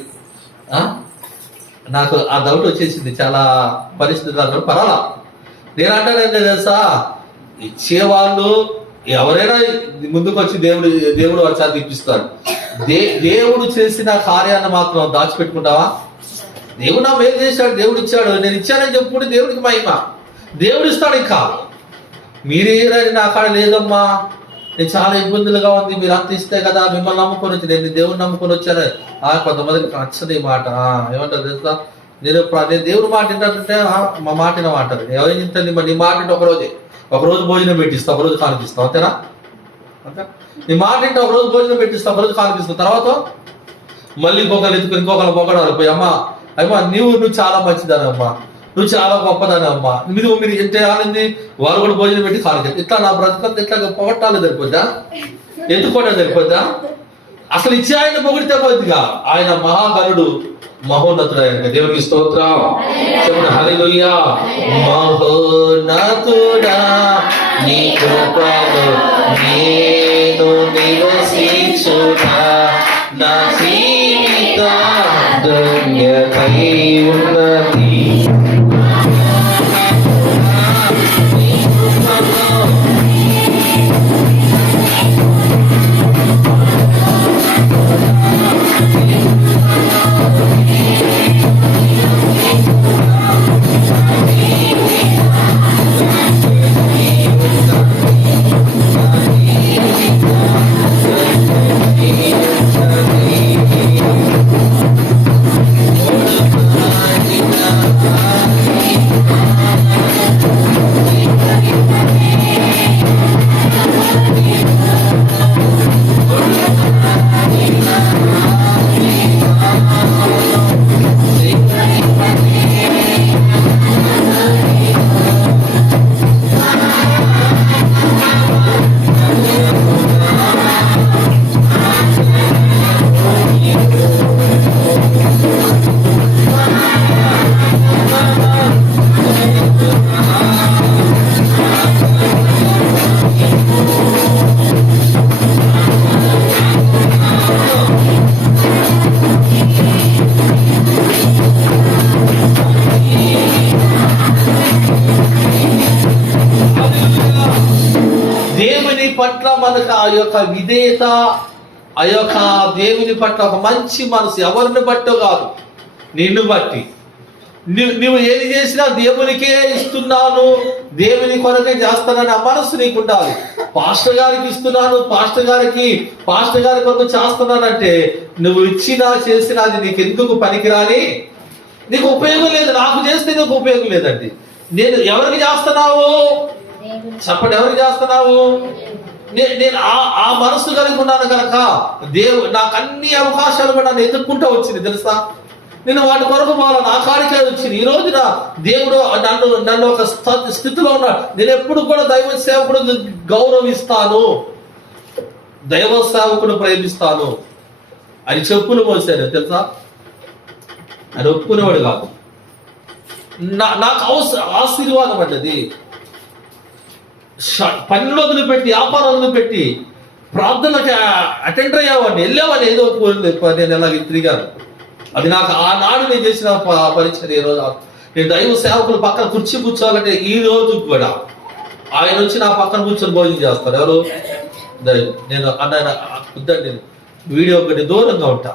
నాకు ఆ డౌట్ వచ్చేసింది చాలా పరిస్థితులు. పర్వాలా, నేను అంటానంటే తెలుసా, ఇచ్చేవాళ్ళు ఎవరైనా ముందుకు వచ్చి దేవుడు వచ్చారు ఇప్పిస్తాడు. దేవుడు చేసిన కార్యాన్ని మాత్రం దాచిపెట్టుకుంటావా? దేవుడు నా మేలు చేశాడు, దేవుడు ఇచ్చాడు, నేను ఇచ్చానని చెప్పుకుంటే దేవుడికి మహిమ, దేవుడు ఇస్తాడు. ఇంకా మీరేరని నా కాడ లేదమ్మా, నేను చాలా ఇబ్బందులుగా ఉంది, మీరు అంత ఇస్తే కదా, మిమ్మల్ని నమ్ముకొని వచ్చి, నేను దేవుడిని నమ్ముకొని వచ్చాను. కొంతమందికి నచ్చదు ఈ మాట. ఏమంటారు తెలుసా, నేను దేవుడు మాట ఏంటంటే మా మాట వినమంటారు. ఎవరైనా ఇంత నీ మాట అంటే ఒకరోజు భోజనం పెట్టిస్తా, ఒకరోజు కానిపిస్తాం, అంతేనా? అంతే. నీ మాట అంటే ఒకరోజు భోజనం పెట్టిస్తా, ఒకరోజు కానిపిస్తావు, తర్వాత మళ్ళీ ఇంకొకరు ఎత్తుకుని ఇంకొకరు పొగడాలి పోయి, అమ్మా నువ్వు చాలా మంచిదానమ్మా, నువ్వు చాలా గొప్పదానమ్మా, మీరు ఎంత ఆనంది, వాళ్ళు కూడా భోజనం పెట్టి కాదు. ఇట్లా నా బ్రతకంతా ఇట్లా పొగట్టాలి సరిపోద్దా? ఎత్తుకోవడం సరిపోద్దా? అసలు ఇచ్చే ఆయన పొగిడితే పోతుందిగా. ఆయన మహాగణుడు, మహోన్నతుడు. ఆయన దేవునికి స్తోత్రం. చెప్పండి హల్లెలూయా. మహోన్నతుడా నీ కృపలో నేను నివసించునా, నా జీవిత ధన్యమై ఉన్నది. దేవుని పట్ల మనకు ఆ యొక్క విధేయత, ఆ యొక్క దేవుని పట్ల ఒక మంచి మనసు, ఎవరిని బట్టో కాదు, నిన్ను బట్టి. నువ్వు ఏది చేసినా దేవునికే ఇస్తున్నాను, దేవుని కొరకే చేస్తానని ఆ మనసు నీకు ఉండాలి. పాస్టర్ గారికి ఇస్తున్నాను, పాస్టర్ గారి కొరకు చేస్తున్నానంటే నువ్వు ఇచ్చినా చేసినా అది నీకు ఎందుకు పనికిరాని, నీకు ఉపయోగం లేదు. నాకు చేస్తే నీకు ఉపయోగం లేదండి. నేను ఎవరికి చేస్తున్నావు చెప్పండి, ఎవరికి చేస్తున్నావు? నేను ఆ మనసు కలిగి ఉన్నాను కనుక నాకు అన్ని అవకాశాలు కూడా నన్ను ఎదుర్కొంటూ వచ్చింది తెలుసా. నేను వాటి కొరకు పోవాల, నా కాడికే వచ్చింది. ఈ రోజున దేవుడు నన్ను ఒక స్థితిలో ఉన్నాడు. నేను ఎప్పుడు కూడా దైవ సేవకుడు గౌరవిస్తాను, దైవ సేవకుడు ప్రేమిస్తాను అని చెప్పులు మోసాను తెలుసా. అని ఒప్పుకునేవాడు కాదు. నాకు ఆశీర్వాదం అంటది. పనులు వదిలిపెట్టి, వ్యాపారం వదిలిపెట్టి ప్రార్థనకి అటెండ్ అయ్యావాడిని, వెళ్ళేవాడిని. ఏదో నేను ఎలాగ తిరిగాను. అది నాకు ఆనాడు నేను చేసిన పరిచయం. ఈ రోజు నేను దైవ సేవకులు పక్కన కుర్చీ కూర్చోవాలంటే ఈ రోజు కూడా ఆయన వచ్చి నా పక్కన కూర్చొని భోజనం చేస్తారు. ఎవరు? నేను వద్దండి, వీడియో ఒకటి దూరంగా ఉంటా.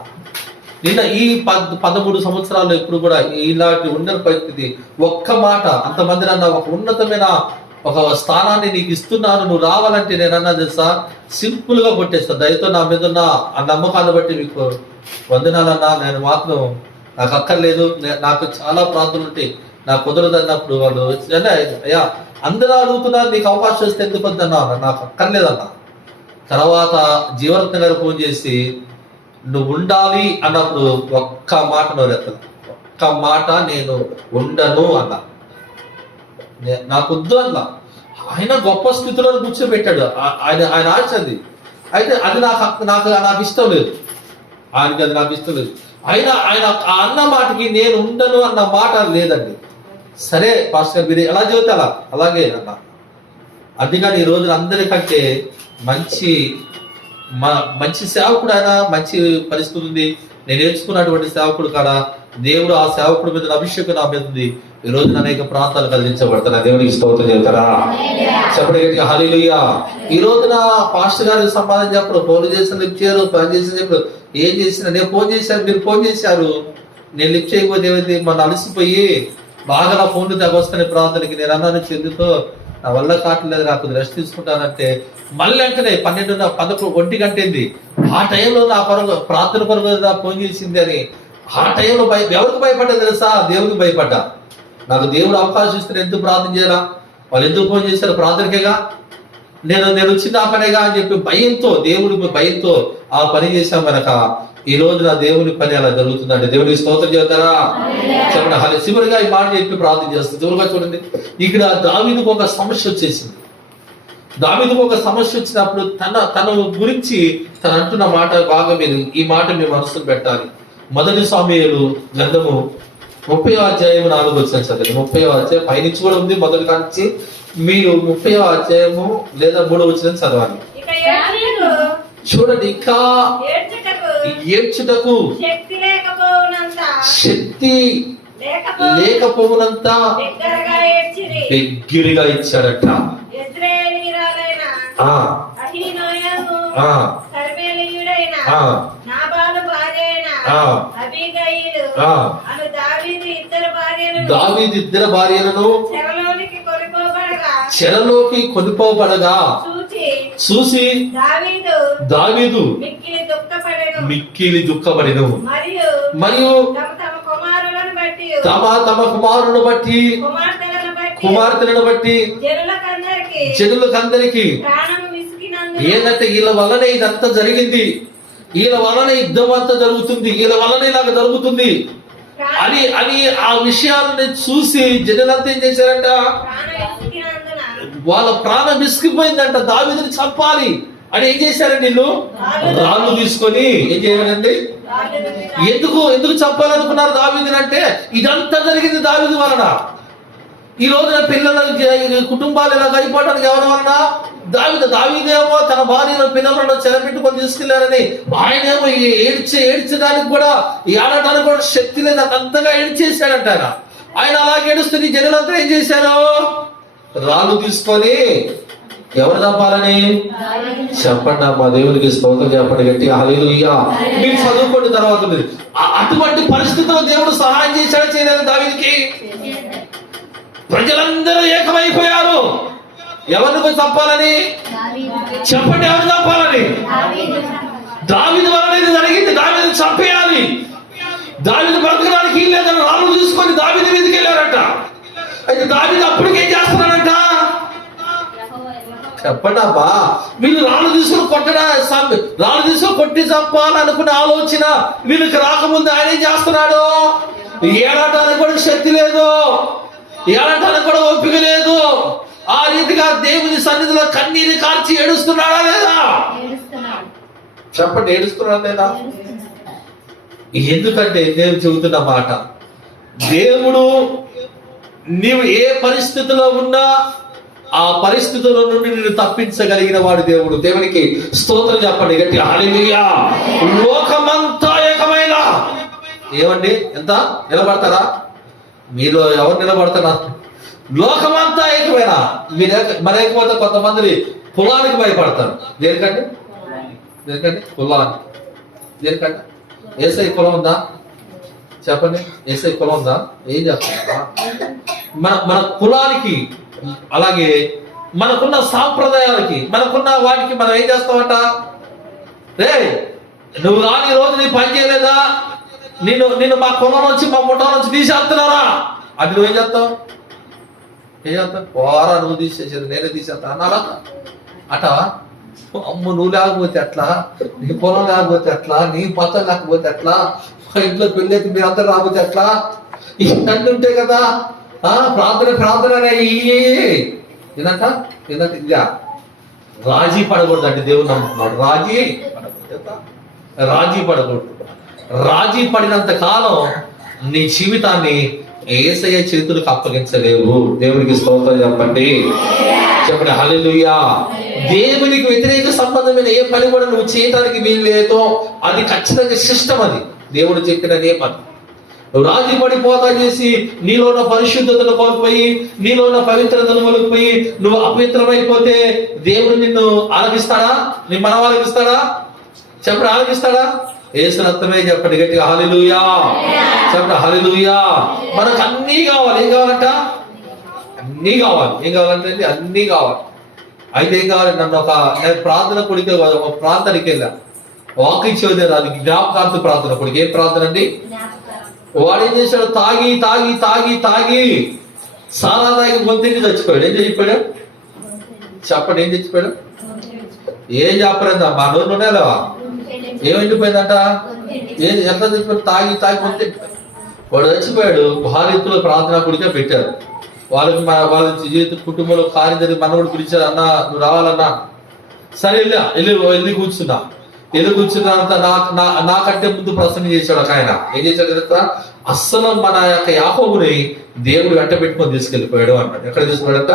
నిన్న ఈ 13 సంవత్సరాల్లో ఎప్పుడు కూడా ఇలాంటి ఉండని పరిస్థితి. ఒక్క మాట అంతమంది నన్న ఒక ఉన్నతమైన ఒక స్థానాన్ని నీకు ఇస్తున్నాను, నువ్వు రావాలంటే నేను అన్నా తెలుసా, సింపుల్ గా కొట్టేస్తా. దయతో నా మీద ఉన్న ఆ నమ్మకాన్ని బట్టి మీకు వందనాలన్నా. నేను మాత్రం నాకు అక్కర్లేదు, నాకు చాలా ప్రార్థనలు ఉంటాయి, నాకు కుదరదు అన్నప్పుడు వాళ్ళు అయ్యా అందరూ అడుగుతున్నారు నీకు అవకాశం వస్తే ఎందుకు వద్దన్నా, నాకు అక్కర్లేదన్నా. తర్వాత జీవరత్న గారు ఫోన్ చేసి నువ్వు ఉండాలి అన్నప్పుడు ఒక్క మాట నోరెత్తను, ఒక్క మాట నేను ఉండను అన్నా. నాకు వద్దు అన్నా. ఆయన గొప్ప స్థితిలో కూర్చోబెట్టాడు. ఆయన ఆశ అది. అయితే అది నాకు ఇష్టం లేదు. ఆయనకి అది నాకు ఇష్టం లేదు. ఆయన అన్న మాటకి నేను ఉండను అన్న మాట లేదండి. సరే పాస్టర్ మీరు ఎలా చెబితే అలాగే అన్న. అందుకని ఈ రోజున అందరికంటే మంచి సేవకుడు ఆయన, మంచి పరిస్థితి ఉంది. నేను నేర్చుకున్నటువంటి సేవకుడు కాడ దేవుడు ఆ సేవకుడి మీద అభిషేకం నా మీద ఉంది. ఈ రోజు అనేక ప్రాంతాలు కదిలించబడతాను. దేవునికి స్తోత్రం చెబుతారా? చెప్పండి హల్లెలూయా. ఈ రోజున పాస్టర్ గారికి సంపాదన చెప్పరు, ఫోన్ చేసిన లిఫ్ట్ చేయరు, పని చేసిన చెప్పరు. ఏం చేసినా నేను ఫోన్ చేశాను, మీరు ఫోన్ చేశారు, నేను లిఫ్ట్ చేయకపోతే ఏమైంది, మన అలసిపోయి బాగా నా ఫోన్లు తగ్గొస్తాను ప్రాంతానికి. నేను అన్నాను చెందుతో నా వల్ల కావట్లేదు, నాకు రెస్ట్ తీసుకుంటానంటే మళ్ళీ అంటేనే 12, 11, 1 గంటేంది. ఆ టైంలో నా కొరకు ప్రార్థన కొరకు ఫోన్ చేసింది అని ఆ టైంలో ఎవరికి భయపడ్డా తెలుసా? దేవుడికి భయపడ్డా. నాకు దేవుడు అవకాశం ఇస్తే ఎందుకు ప్రార్థన చేయాలా, వాళ్ళు ఎందుకు ఫోన్ చేశారు, ప్రార్థనకేగా, నేను వచ్చింది ఆ పనేగా అని చెప్పి భయంతో, దేవుడి భయంతో ఆ పని చేశాం కనుక ఈ రోజు నా దేవుని పని అలా జరుగుతుందండి. దేవుడికి స్తోత్రం చేస్తారా? చెప్పండి. చివరిగా ఈ మాట చెప్పి ప్రార్థన చేస్తుంది. చివరిగా చూడండి, ఇక్కడ దావీదుకు ఒక సమస్య వచ్చేసింది. దావీదుకు ఒక సమస్య వచ్చినప్పుడు తన గురించి తను అంటున్న మాట బాగా మీరు ఈ మాట మీ మనసులో పెట్టాలి. 1 సమూయేలు గ్రంథము 30వ అధ్యాయం 4వ వచనం చదివి. 30వ అధ్యాయం పైనుంచి కూడా ఉంది, మొదటి కాంచి మీరు 30వ అధ్యాయము లేదా 3వ వచనం చదవాలి. చూడండి, ఇంకా ఏడ్చుటకు శక్తి లేకపోవునంత బిగ్గరగా ఇచ్చాడట. దావీదు ఇద్దరు భార్యలను చెరలోకి కొనిపోబడగా చూసి దావీదు మిక్కిలి దుఃఖపడెను. మరియు తమ కుమారులను బట్టి కుమార్తెలను బట్టి జనులకందరికి ఏంటంటే వీళ్ళ వల్లనే ఇదంతా జరిగింది, వీళ్ళ వల్లనే యుద్ధం అంతా జరుగుతుంది, వీళ్ళ వల్లనే ఇలాగ జరుగుతుంది అని ఆ విషయాలని చూసి జనులంతా ఏం చేశారంట, వాళ్ళ ప్రాణం విసిగిపోయిందంట. దావీదుని చంపాలి అని ఏం చేశారండి వీళ్ళు? రాళ్ళు తీసుకొని ఏం చేయాలండి, ఎందుకు చంపాలనుకున్నారు దావీదుని అంటే ఇదంతా జరిగింది దావీదు వలన. ఈ రోజున పిల్లల కుటుంబాలు ఇలా అయిపోవడానికి ఎవరి వలన? దావీదేమో తన భార్యను పిల్లలను చెరపెట్టుకొని తీసుకెళ్లారని ఆయనేమో ఏడ్చడానికి కూడా ఏడటానికి కూడా శక్తి లేదు, అంతగా ఏడ్చేశాడంట ఆయన. అలాగే ఏడుస్తుంది. జనులంతా ఏం చేశారు? రాళ్ళు తీసుకొని ఎవరు చంపాలని? చెప్పండి మా దేవునికి స్తోత్రం చెప్పండి గట్టిగా హల్లెలూయా. మీరు చదువుకోండి తర్వాత. అటువంటి పరిస్థితుల్లో దేవుడు సహాయం చేశాడు, చేయలేదు దావీదుకి? ప్రజలందరూ ఏకమైపోయారు. ఎవరిని చంపాలని? చెప్పండి, ఎవరు చంపాలని? దావీదు వలన ఇది జరిగింది, దావీదుని చంపేయాలి. దావీదు బ్రతకడానికి లేదని రాళ్ళు తీసుకొని దావీదు మీదకి వెళ్ళారట. అయితే దావీదు అప్పటికేం చేస్తున్నాడంట? చెప్పండి అబ్బా. వీళ్ళు రాళ్ళు తీసుకుని కొట్టి చంపాలనుకునే ఆలోచన వీళ్ళకి రాకముందు ఆయన ఏం చేస్తున్నాడు? ఏడటానికి కూడా శక్తి లేదు, ఏడటానికి కూడా ఓపిక లేదు. ఆ రీతిగా దేవుని సన్నిధిలో కన్నీరు కార్చి ఏడుస్తున్నాడా లేదా? చెప్పండి, ఏడుస్తున్నాడా లేదా? ఎందుకంటే నేను చెబుతున్న మాట, దేవుడు నీవు ఏ పరిస్థితిలో ఉన్నా ఆ పరిస్థితుల నుండి నిన్ను తప్పించగలిగిన వాడు దేవుడు. దేవునికి స్తోత్రం చెప్పండి గట్టి హల్లెలూయా. లోకమంతా ఏకమైన ఏమండి, ఎంత నిలబడతారా? మీలో ఎవరు నిలబడతారా? లోకమంతా ఏకమైనా మీరు మరేకపోతే కొంతమంది కులానికి భయపడతారు. దేనికంటే కులానికి. దేనికంటే ఏసై కులం ఉందా? చెప్పండి, ఏసై కులం ఉందా? ఏం చెప్తారా? మన కులానికి, అలాగే మనకున్న సాంప్రదాయాలకి, మనకున్న వాటికి మనం ఏం చేస్తామంట? రే నువ్వు రాని రోజు నీ పని చేయలేదా, నిన్ను మా కులం నుంచి మా ముఠా నుంచి తీసేస్తున్నారా అది నువ్వేం చేస్తావు? ఏం చేస్తావు? పోరా, నువ్వు తీసేసేది నేనే తీసేస్తా అన్నారా? అటవా? అమ్మ నువ్వు లేకపోతే ఎట్లా, నీ పొలం లేకపోతే ఎట్లా, నీ పచ్చం లేకపోతే ఎట్లా, మా ఇంట్లో పెళ్ళైతే మీరు అందరు రాకపోతే ఎట్లా, ఇవన్నీ ఉంటాయి కదా. ప్రార్థన ఏంటంట ఇదా రాజీ పడకూడదు అంటే దేవుడు నమ్ముతున్నాడు. రాజీ పడకూడదు. రాజీ పడినంత కాలం నీ జీవితాన్ని యేసయ్య చేతులకు అప్పగించలేవు. దేవునికి స్తోత్రం చెప్పండి హల్లెలూయా. దేవునికి వ్యతిరేక సంబంధమైన ఏ పని కూడా నువ్వు చేయడానికి వీలు లేదో అది ఖచ్చితంగా సిస్టమ్. దేవుడు చెప్పిన నియమం. నువ్వు రాజీ పడిపోతా చేసి నీలో ఉన్న పరిశుద్ధతను కోల్పోయి, నీలో ఉన్న పవిత్రతను కోల్పోయి నువ్వు అపవిత్రమైపోతే దేవుడు నిన్ను ఆలకిస్తాడా? నీ మనం ఆలకిస్తాడా? చెప్పండి, ఆలకిస్తాడా? యేసు రక్తమే. చెప్పండి గట్టిగా హల్లెలూయా. చెప్పండి హల్లెలూయా. మనకు అన్నీ కావాలి. ఏం కావాలంట? అన్నీ కావాలి. ఏం కావాలంటే అన్నీ కావాలి. అయితే ఏం కావాలి? నేను ప్రార్థన కొడికే ఒక ప్రాంతానికి వెళ్ళా, వాకింగ్ చదివారు. అది జ్ఞాపకార్థ ప్రార్థన కొడికి. ఏం ప్రార్థన అండి? వాడు ఏం చేశాడు? తాగి తాగి తాగి తాగి సారా తాగి గొంతెండి చచ్చిపోయాడు. ఏం చెప్పాడు? చెప్పండి, ఏం చచ్చిపోయాడు? ఏం చెప్పలేదా? మా నోరు ఉండేలేవా? ఏమైండిపోయిందంట? ఎంత చచ్చిపోయాడు? తాగి తాగి గొంతెండి. వాడు చచ్చిపోయాడు. భారతీయులు ప్రార్థన కొడికే పెట్టారు. వాళ్ళ జీవిత కుటుంబంలో కార్యం జరిగి మనవుడు పిలిచారు, అన్న నువ్వు రావాలన్నా. సరే వెళ్ళి కూర్చున్నా. వెళ్ళి కూర్చున్న నాకంటే ముందు ప్రసంగం చేశాడు ఒక ఆయన. ఏం చేశాడు కదా? అస్సలు మన యొక్క యాకోబుని దేవుడు వెంట పెట్టుకొని తీసుకెళ్ళిపోయాడు అన్నాడు. ఎక్కడ తీసుకున్నాడట?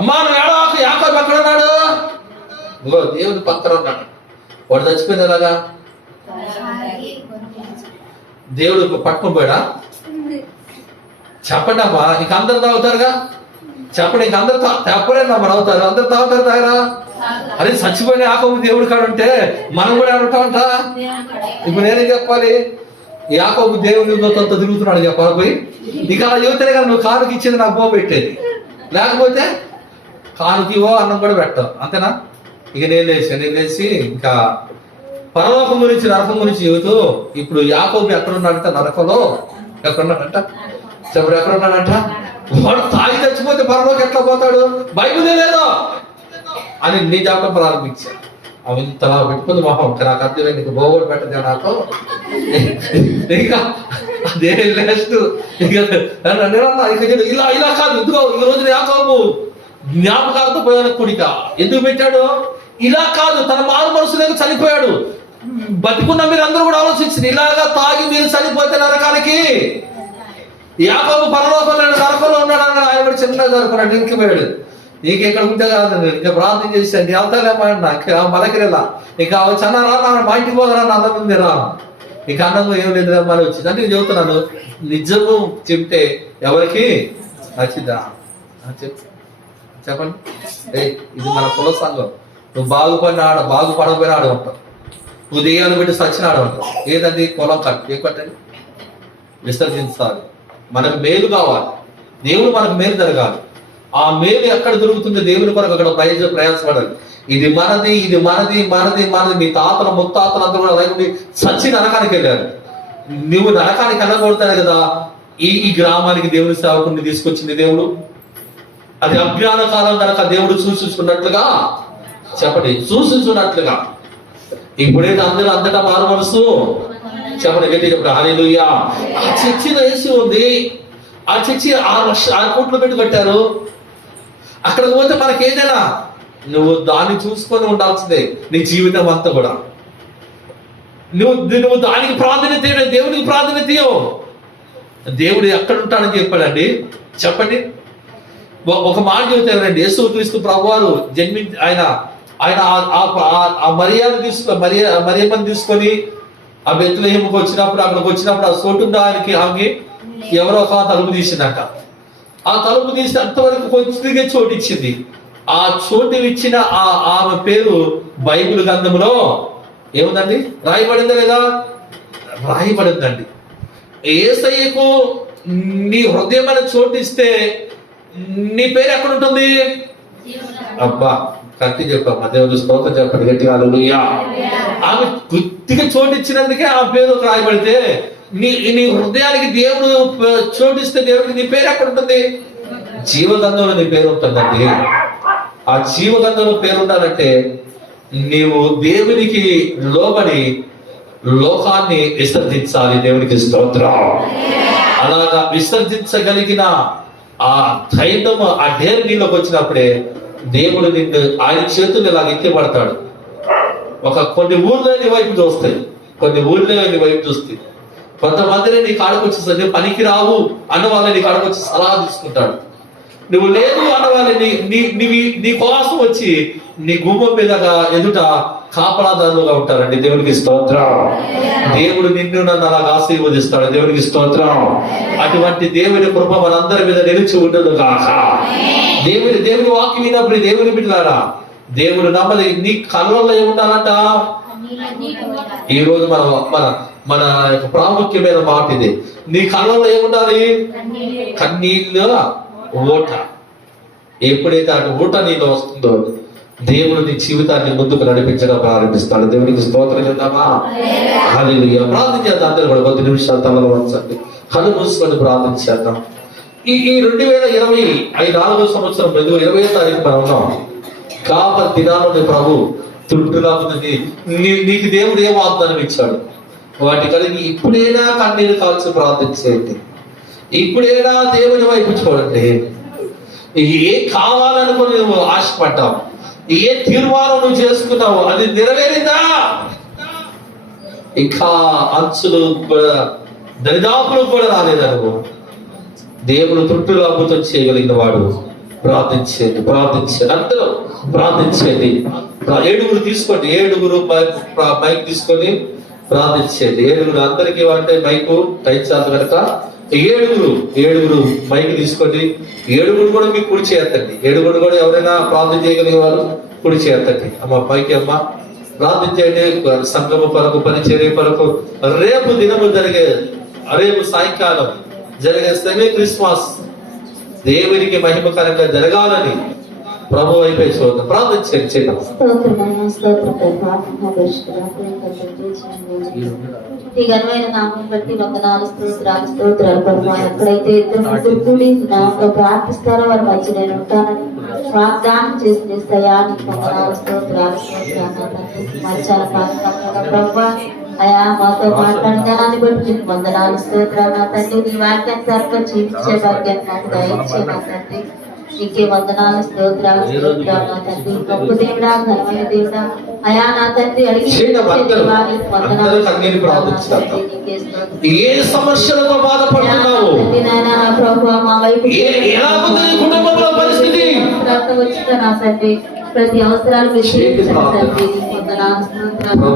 అమ్మా నువ్వు యాకోబు ఎక్కడ ఉన్నాడు? దేవుని పక్కన ఉన్నాడు. వాడు చచ్చిపోయింది ఎలాగా? దేవుడు పట్టుకొని పోయాడా? చెప్పండి అమ్మా. ఇంక అందరు తాగుతారుగా? చెప్పండి, ఇంక అందరు చెప్పలేనా? మన అవుతారు, అందరు తాగుతారు. తాగరా? అరే చచ్చిపోయిన యాకోబు దేవుడు కాడు అంటే మనం కూడా ఉంటామంట. ఇప్పుడు నేనేం చెప్పాలి? యాకోబు దేవుడితో తిరుగుతున్నాడు చెప్పాలి పోయి. ఇక అలా చెబితేనే కదా నువ్వు కానుక ఇచ్చేది నాకు బో పెట్టేది. లేకపోతే కానుక ఇవో అన్నం కూడా పెట్టావు, అంతేనా? ఇక నేను లేచి ఇంకా పరలోకం గురించి నరకం గురించి చెబుతూ, ఇప్పుడు యాకోబు ఎక్కడున్నాడంట? నరకంలో ఎక్కడున్నాడంట? చెప్పడు ఎక్కడున్నాడంట? వాడు తాగి చచ్చిపోతే పరలోకి ఎట్లా పోతాడు? బైబిలే లేదు అని నీ చెప్పడం ప్రారంభించాను. అవి ఇంతలా పెట్టుకుంది మొహం. నాకు అర్థమైంది, నీకు బోగోడు పెట్టదే నాకు. ఇంకా అదే నెక్స్ట్ ఇలా ఇలా కాదు. ఇదిగో ఈ రోజున యాకోబు జ్ఞాపకాలతో పోయాను కుడిక. ఎందుకు పెట్టాడు? ఇలా కాదు, తన మారు మనసులకు చనిపోయాడు. బతికున్న మీరు అందరూ కూడా ఆలోచించింది, ఇలాగా తాగి మీరు చనిపోతే నరకానికి. యాకోబు పరలోకంలో నరకంలో ఉన్నాడు అన్నాడు. ఆయన కూడా చిన్నగా జరుపుకున్నాడు, ఇంకిపోయాడు. నీకు ఎక్కడ ఉంటే కాదు, ఇంకా ప్రార్థన చేశాను, నీ వెళ్తాలేమా ఇంకా మలకిరేలా, ఇంకా వచ్చి రా మా ఇంటికి పోదరా, నా అందరం ఉంది రా, ఇంకా అన్నంగా ఏం లేదు మళ్ళీ వచ్చింది అంటే నేను చెబుతున్నాను. నిజము చెప్తే ఎవరికి నచ్చిందా? చెప్పండి. ఇది మన కుల సంఘం. నువ్వు బాగుపడపోయినా ఆడ ఉంటావు, నువ్వు దెయ్యాలు పెట్టి సచిన ఆడ ఉంటావు. ఏదండి? కులం కట్టు. ఏ కట్టండి? విసర్జించాలి. మనకు మేలు కావాలి, దేవుడు మనకు మేలు జరగాలి. ఆ మేలు ఎక్కడ దొరుకుతుందో దేవుని కొరకు అక్కడ ప్రయాసపడాలి. ఇది మనది, ఇది మనది, మనది, మనది. మీ తాతల ముత్తాతలు అందరూ కూడా అలాగే సచ్చి నరకానికి వెళ్ళారు. నువ్వు నరకానికి వెళ్ళకూడతానే కదా ఈ గ్రామానికి దేవుని సేవకుడిని తీసుకొచ్చింది దేవుడు. అది అజ్ఞాన కాలం కనుక దేవుడు సూచించుకున్నట్లుగా చెప్పండి, సూచించున్నట్లుగా. ఇప్పుడైతే అంతటా మారు మనసు చెప్పండి, గట్టి చెప్పండి హల్లెలూయా. ఆ చర్చిలో ఏసీ ఉంది. ఆ చర్చి 6 కోట్లు పెట్టి కట్టారు. అక్కడికి పోతే మనకి ఏదైనా నువ్వు దాన్ని చూసుకొని ఉండాల్సిందే నీ జీవితం అంతా కూడా. నువ్వు దానికి ప్రాధాన్యత, దేవునికి ప్రాధాన్యత ఇవ్వు. దేవుడు ఎక్కడ ఉంటాడని చెప్పాడండి? చెప్పండి. ఒక మాట చెబుతారండి. యేసుక్రీస్తు ప్రభువారు ఆయన ఆ మరియమ్మని తీసుకొని ఆ బెత్లెహేముకు వచ్చినప్పుడు, అక్కడికి వచ్చినప్పుడు ఆ చోటు ఆమెకి ఎవరో ఒక తలుపు తీసిందంట. ఆ తలుపు తీసి అంతవరకు కొద్దిగా చోటు ఇచ్చింది. ఆ చోటు ఇచ్చిన ఆమె పేరు బైబిల్ గ్రంథంలో ఏముందండి? రాయబడిందా లేదా? రాయబడిందండి. యేసయ్యకు నీ హృదయమైన చోటు ఇస్తే నీ పేరు ఎక్కడ ఉంటుంది? అబ్బా కత్తి చెప్పమ్మా, దేవుని స్తోత్రం చెప్పండి గట్టిగా హల్లెలూయా. ఆమె కొద్దిగా చోటు ఇచ్చినందుకే ఆ పేరు రాయబడితే నీ హృదయానికి దేవుడు చోటిస్తే దేవుడికి నీ పేరు ఎక్కడ ఉంటుంది? జీవగంధంలో నీ పేరు ఉంటుందండి. ఆ జీవగంధంలో పేరు ఉండాలంటే నీవు దేవునికి లోబడి లోకాన్ని విసర్జించాలి. దేవునికి స్తోత్రం. అలాగా విసర్జించగలిగిన ఆ ధైర్యం, ఆ డేర్ నీలోకి వచ్చినప్పుడే దేవుడు నిన్ను ఆయన చేతులు ఇలా ఎత్తిపడతాడు. కొన్ని ఊళ్ళో నీ వైపు చూస్తాయి, కొన్ని ఊళ్ళో నీ వైపు చూస్తాయి. కొంతమందిని నీ కాడకు వచ్చేసరికి పనికి రావు అన్న వాళ్ళని నీ కాడకు వచ్చి సలహా తీసుకుంటాడు. నువ్వు లేదు అన్న వాళ్ళని నీ కోసం వచ్చి నీ గుమ్మం మీద ఎదుట కాపలాదారులుగా ఉంటారండి. దేవునికి స్తోత్రం. దేవుడు నిన్ను నన్ను అలాగా ఆశీర్వదిస్తాడు. దేవునికి స్తోత్రం. అటువంటి దేవుని కృప మనందరి మీద నిలిచి ఉండదు కాక. దేవుని వాక్యం విన్నప్పుడు దేవుని బిడ్డలారా, దేవుడు నమ్మది నీ కళ్ళల్లో ఏముండాలంట. ఈ రోజు మన యొక్క ప్రాముఖ్యమైన మాట ఇది. నీ కళ్ళల్లో ఏముండాలి? కన్నీళ్ళ ఊట. ఎప్పుడైతే అటు ఊట నీలో వస్తుందో దేవుడు నీ జీవితాన్ని ముందుకు నడిపించడం ప్రారంభిస్తాడు. దేవునికి స్తోత్రం చేద్దామా? హల్లెలూయా. ప్రార్థన చేద్దాం. అందరూ కూడా కొద్ది నిమిషాలు తలలో వంచండి, కళ్ళు మూసుకొని ప్రార్థన చేద్దాం. ఈ 2024 సంవత్సరం 20వ తారీఖు మనం ఉన్నాం. కాపరి దినాలను ప్రభు తుంటులా ఉంది. నీకు దేవుడు ఏం వాగ్దానం ఇచ్చాడు? వాటి కలిగి ఇప్పుడైనా కన్నీరు కాల్చి ప్రార్థించేయండి. ఇప్పుడైనా దేవుని వైపు చూడండి. ఏ కావాలనుకుని నువ్వు ఆశపడ్డావు, ఏ తీర్మానం నువ్వు చేసుకున్నావు, అది నెరవేరిందా? ఇంకా అంచులు కూడా దరిదాపులు కూడా రాలేదనుకో. దేవుడు తుంటులు అద్భుతం చేయగలిగిన వాడు. ప్రార్థించండి. అందరూ ప్రార్థించండి. 7 తీసుకోండి. 7 మైక్ తీసుకొని ప్రార్థించండి. 7 అందరికీ అంటే మైకు టైం చాలు కనుక 7 మైక్ తీసుకోండి. 7 కూడా మీకు కుడి చేయొద్దండి. 7 కూడా ఎవరైనా ప్రార్థన చేయగలిగే వారు కుడి చేయొద్దండి. అమ్మ పైకి అమ్మ ప్రార్థించండి. సంగమ కొరకు, పరిచర్య కొరకు, రేపు సాయంకాలం జరిగే సెమీ క్రిస్మస్ దేవునికి మహిమకరంగా జరగాలని ప్రభు వైపే చూద్దాం. ప్రార్థించండి. ఈ ఘనమైన నామం బట్టి వందనాలు, స్తోత్రాలు ప్రభు. ఎక్కడైతే ఇద్దరు ముగ్గురు కూడి నామలో ప్రార్థిస్తారో వారి మధ్య నేను ఉంటానని వాగ్దానం చేస్తాయా. నీకు వందనాలు, స్తోత్రాలు. చాలా కార్యక్రమంలో ప్రభు అయా మాతో మాట్లాడిన దాన్ని బట్టి నీకు వందనాలు, స్తోత్రాలు. నా తండ్రి నీ వాక్యానుసారంగా జీవించే భాగ్యాన్ని నాకు దయచే నా తండ్రి. నీకే వందనాలు, స్తోత్రాలు. నా తండ్రి గొప్ప దేవుడా, ఘనమైన దేవుడా, అయా నా తండ్రి అడిగి ఏ సమస్యలతో బాధపడుతున్నావు? మా వైపు పరిస్థితి వచ్చిన నా తండ్రి ప్రతి అవసరాలు వందనాలు, స్తోత్రాలు.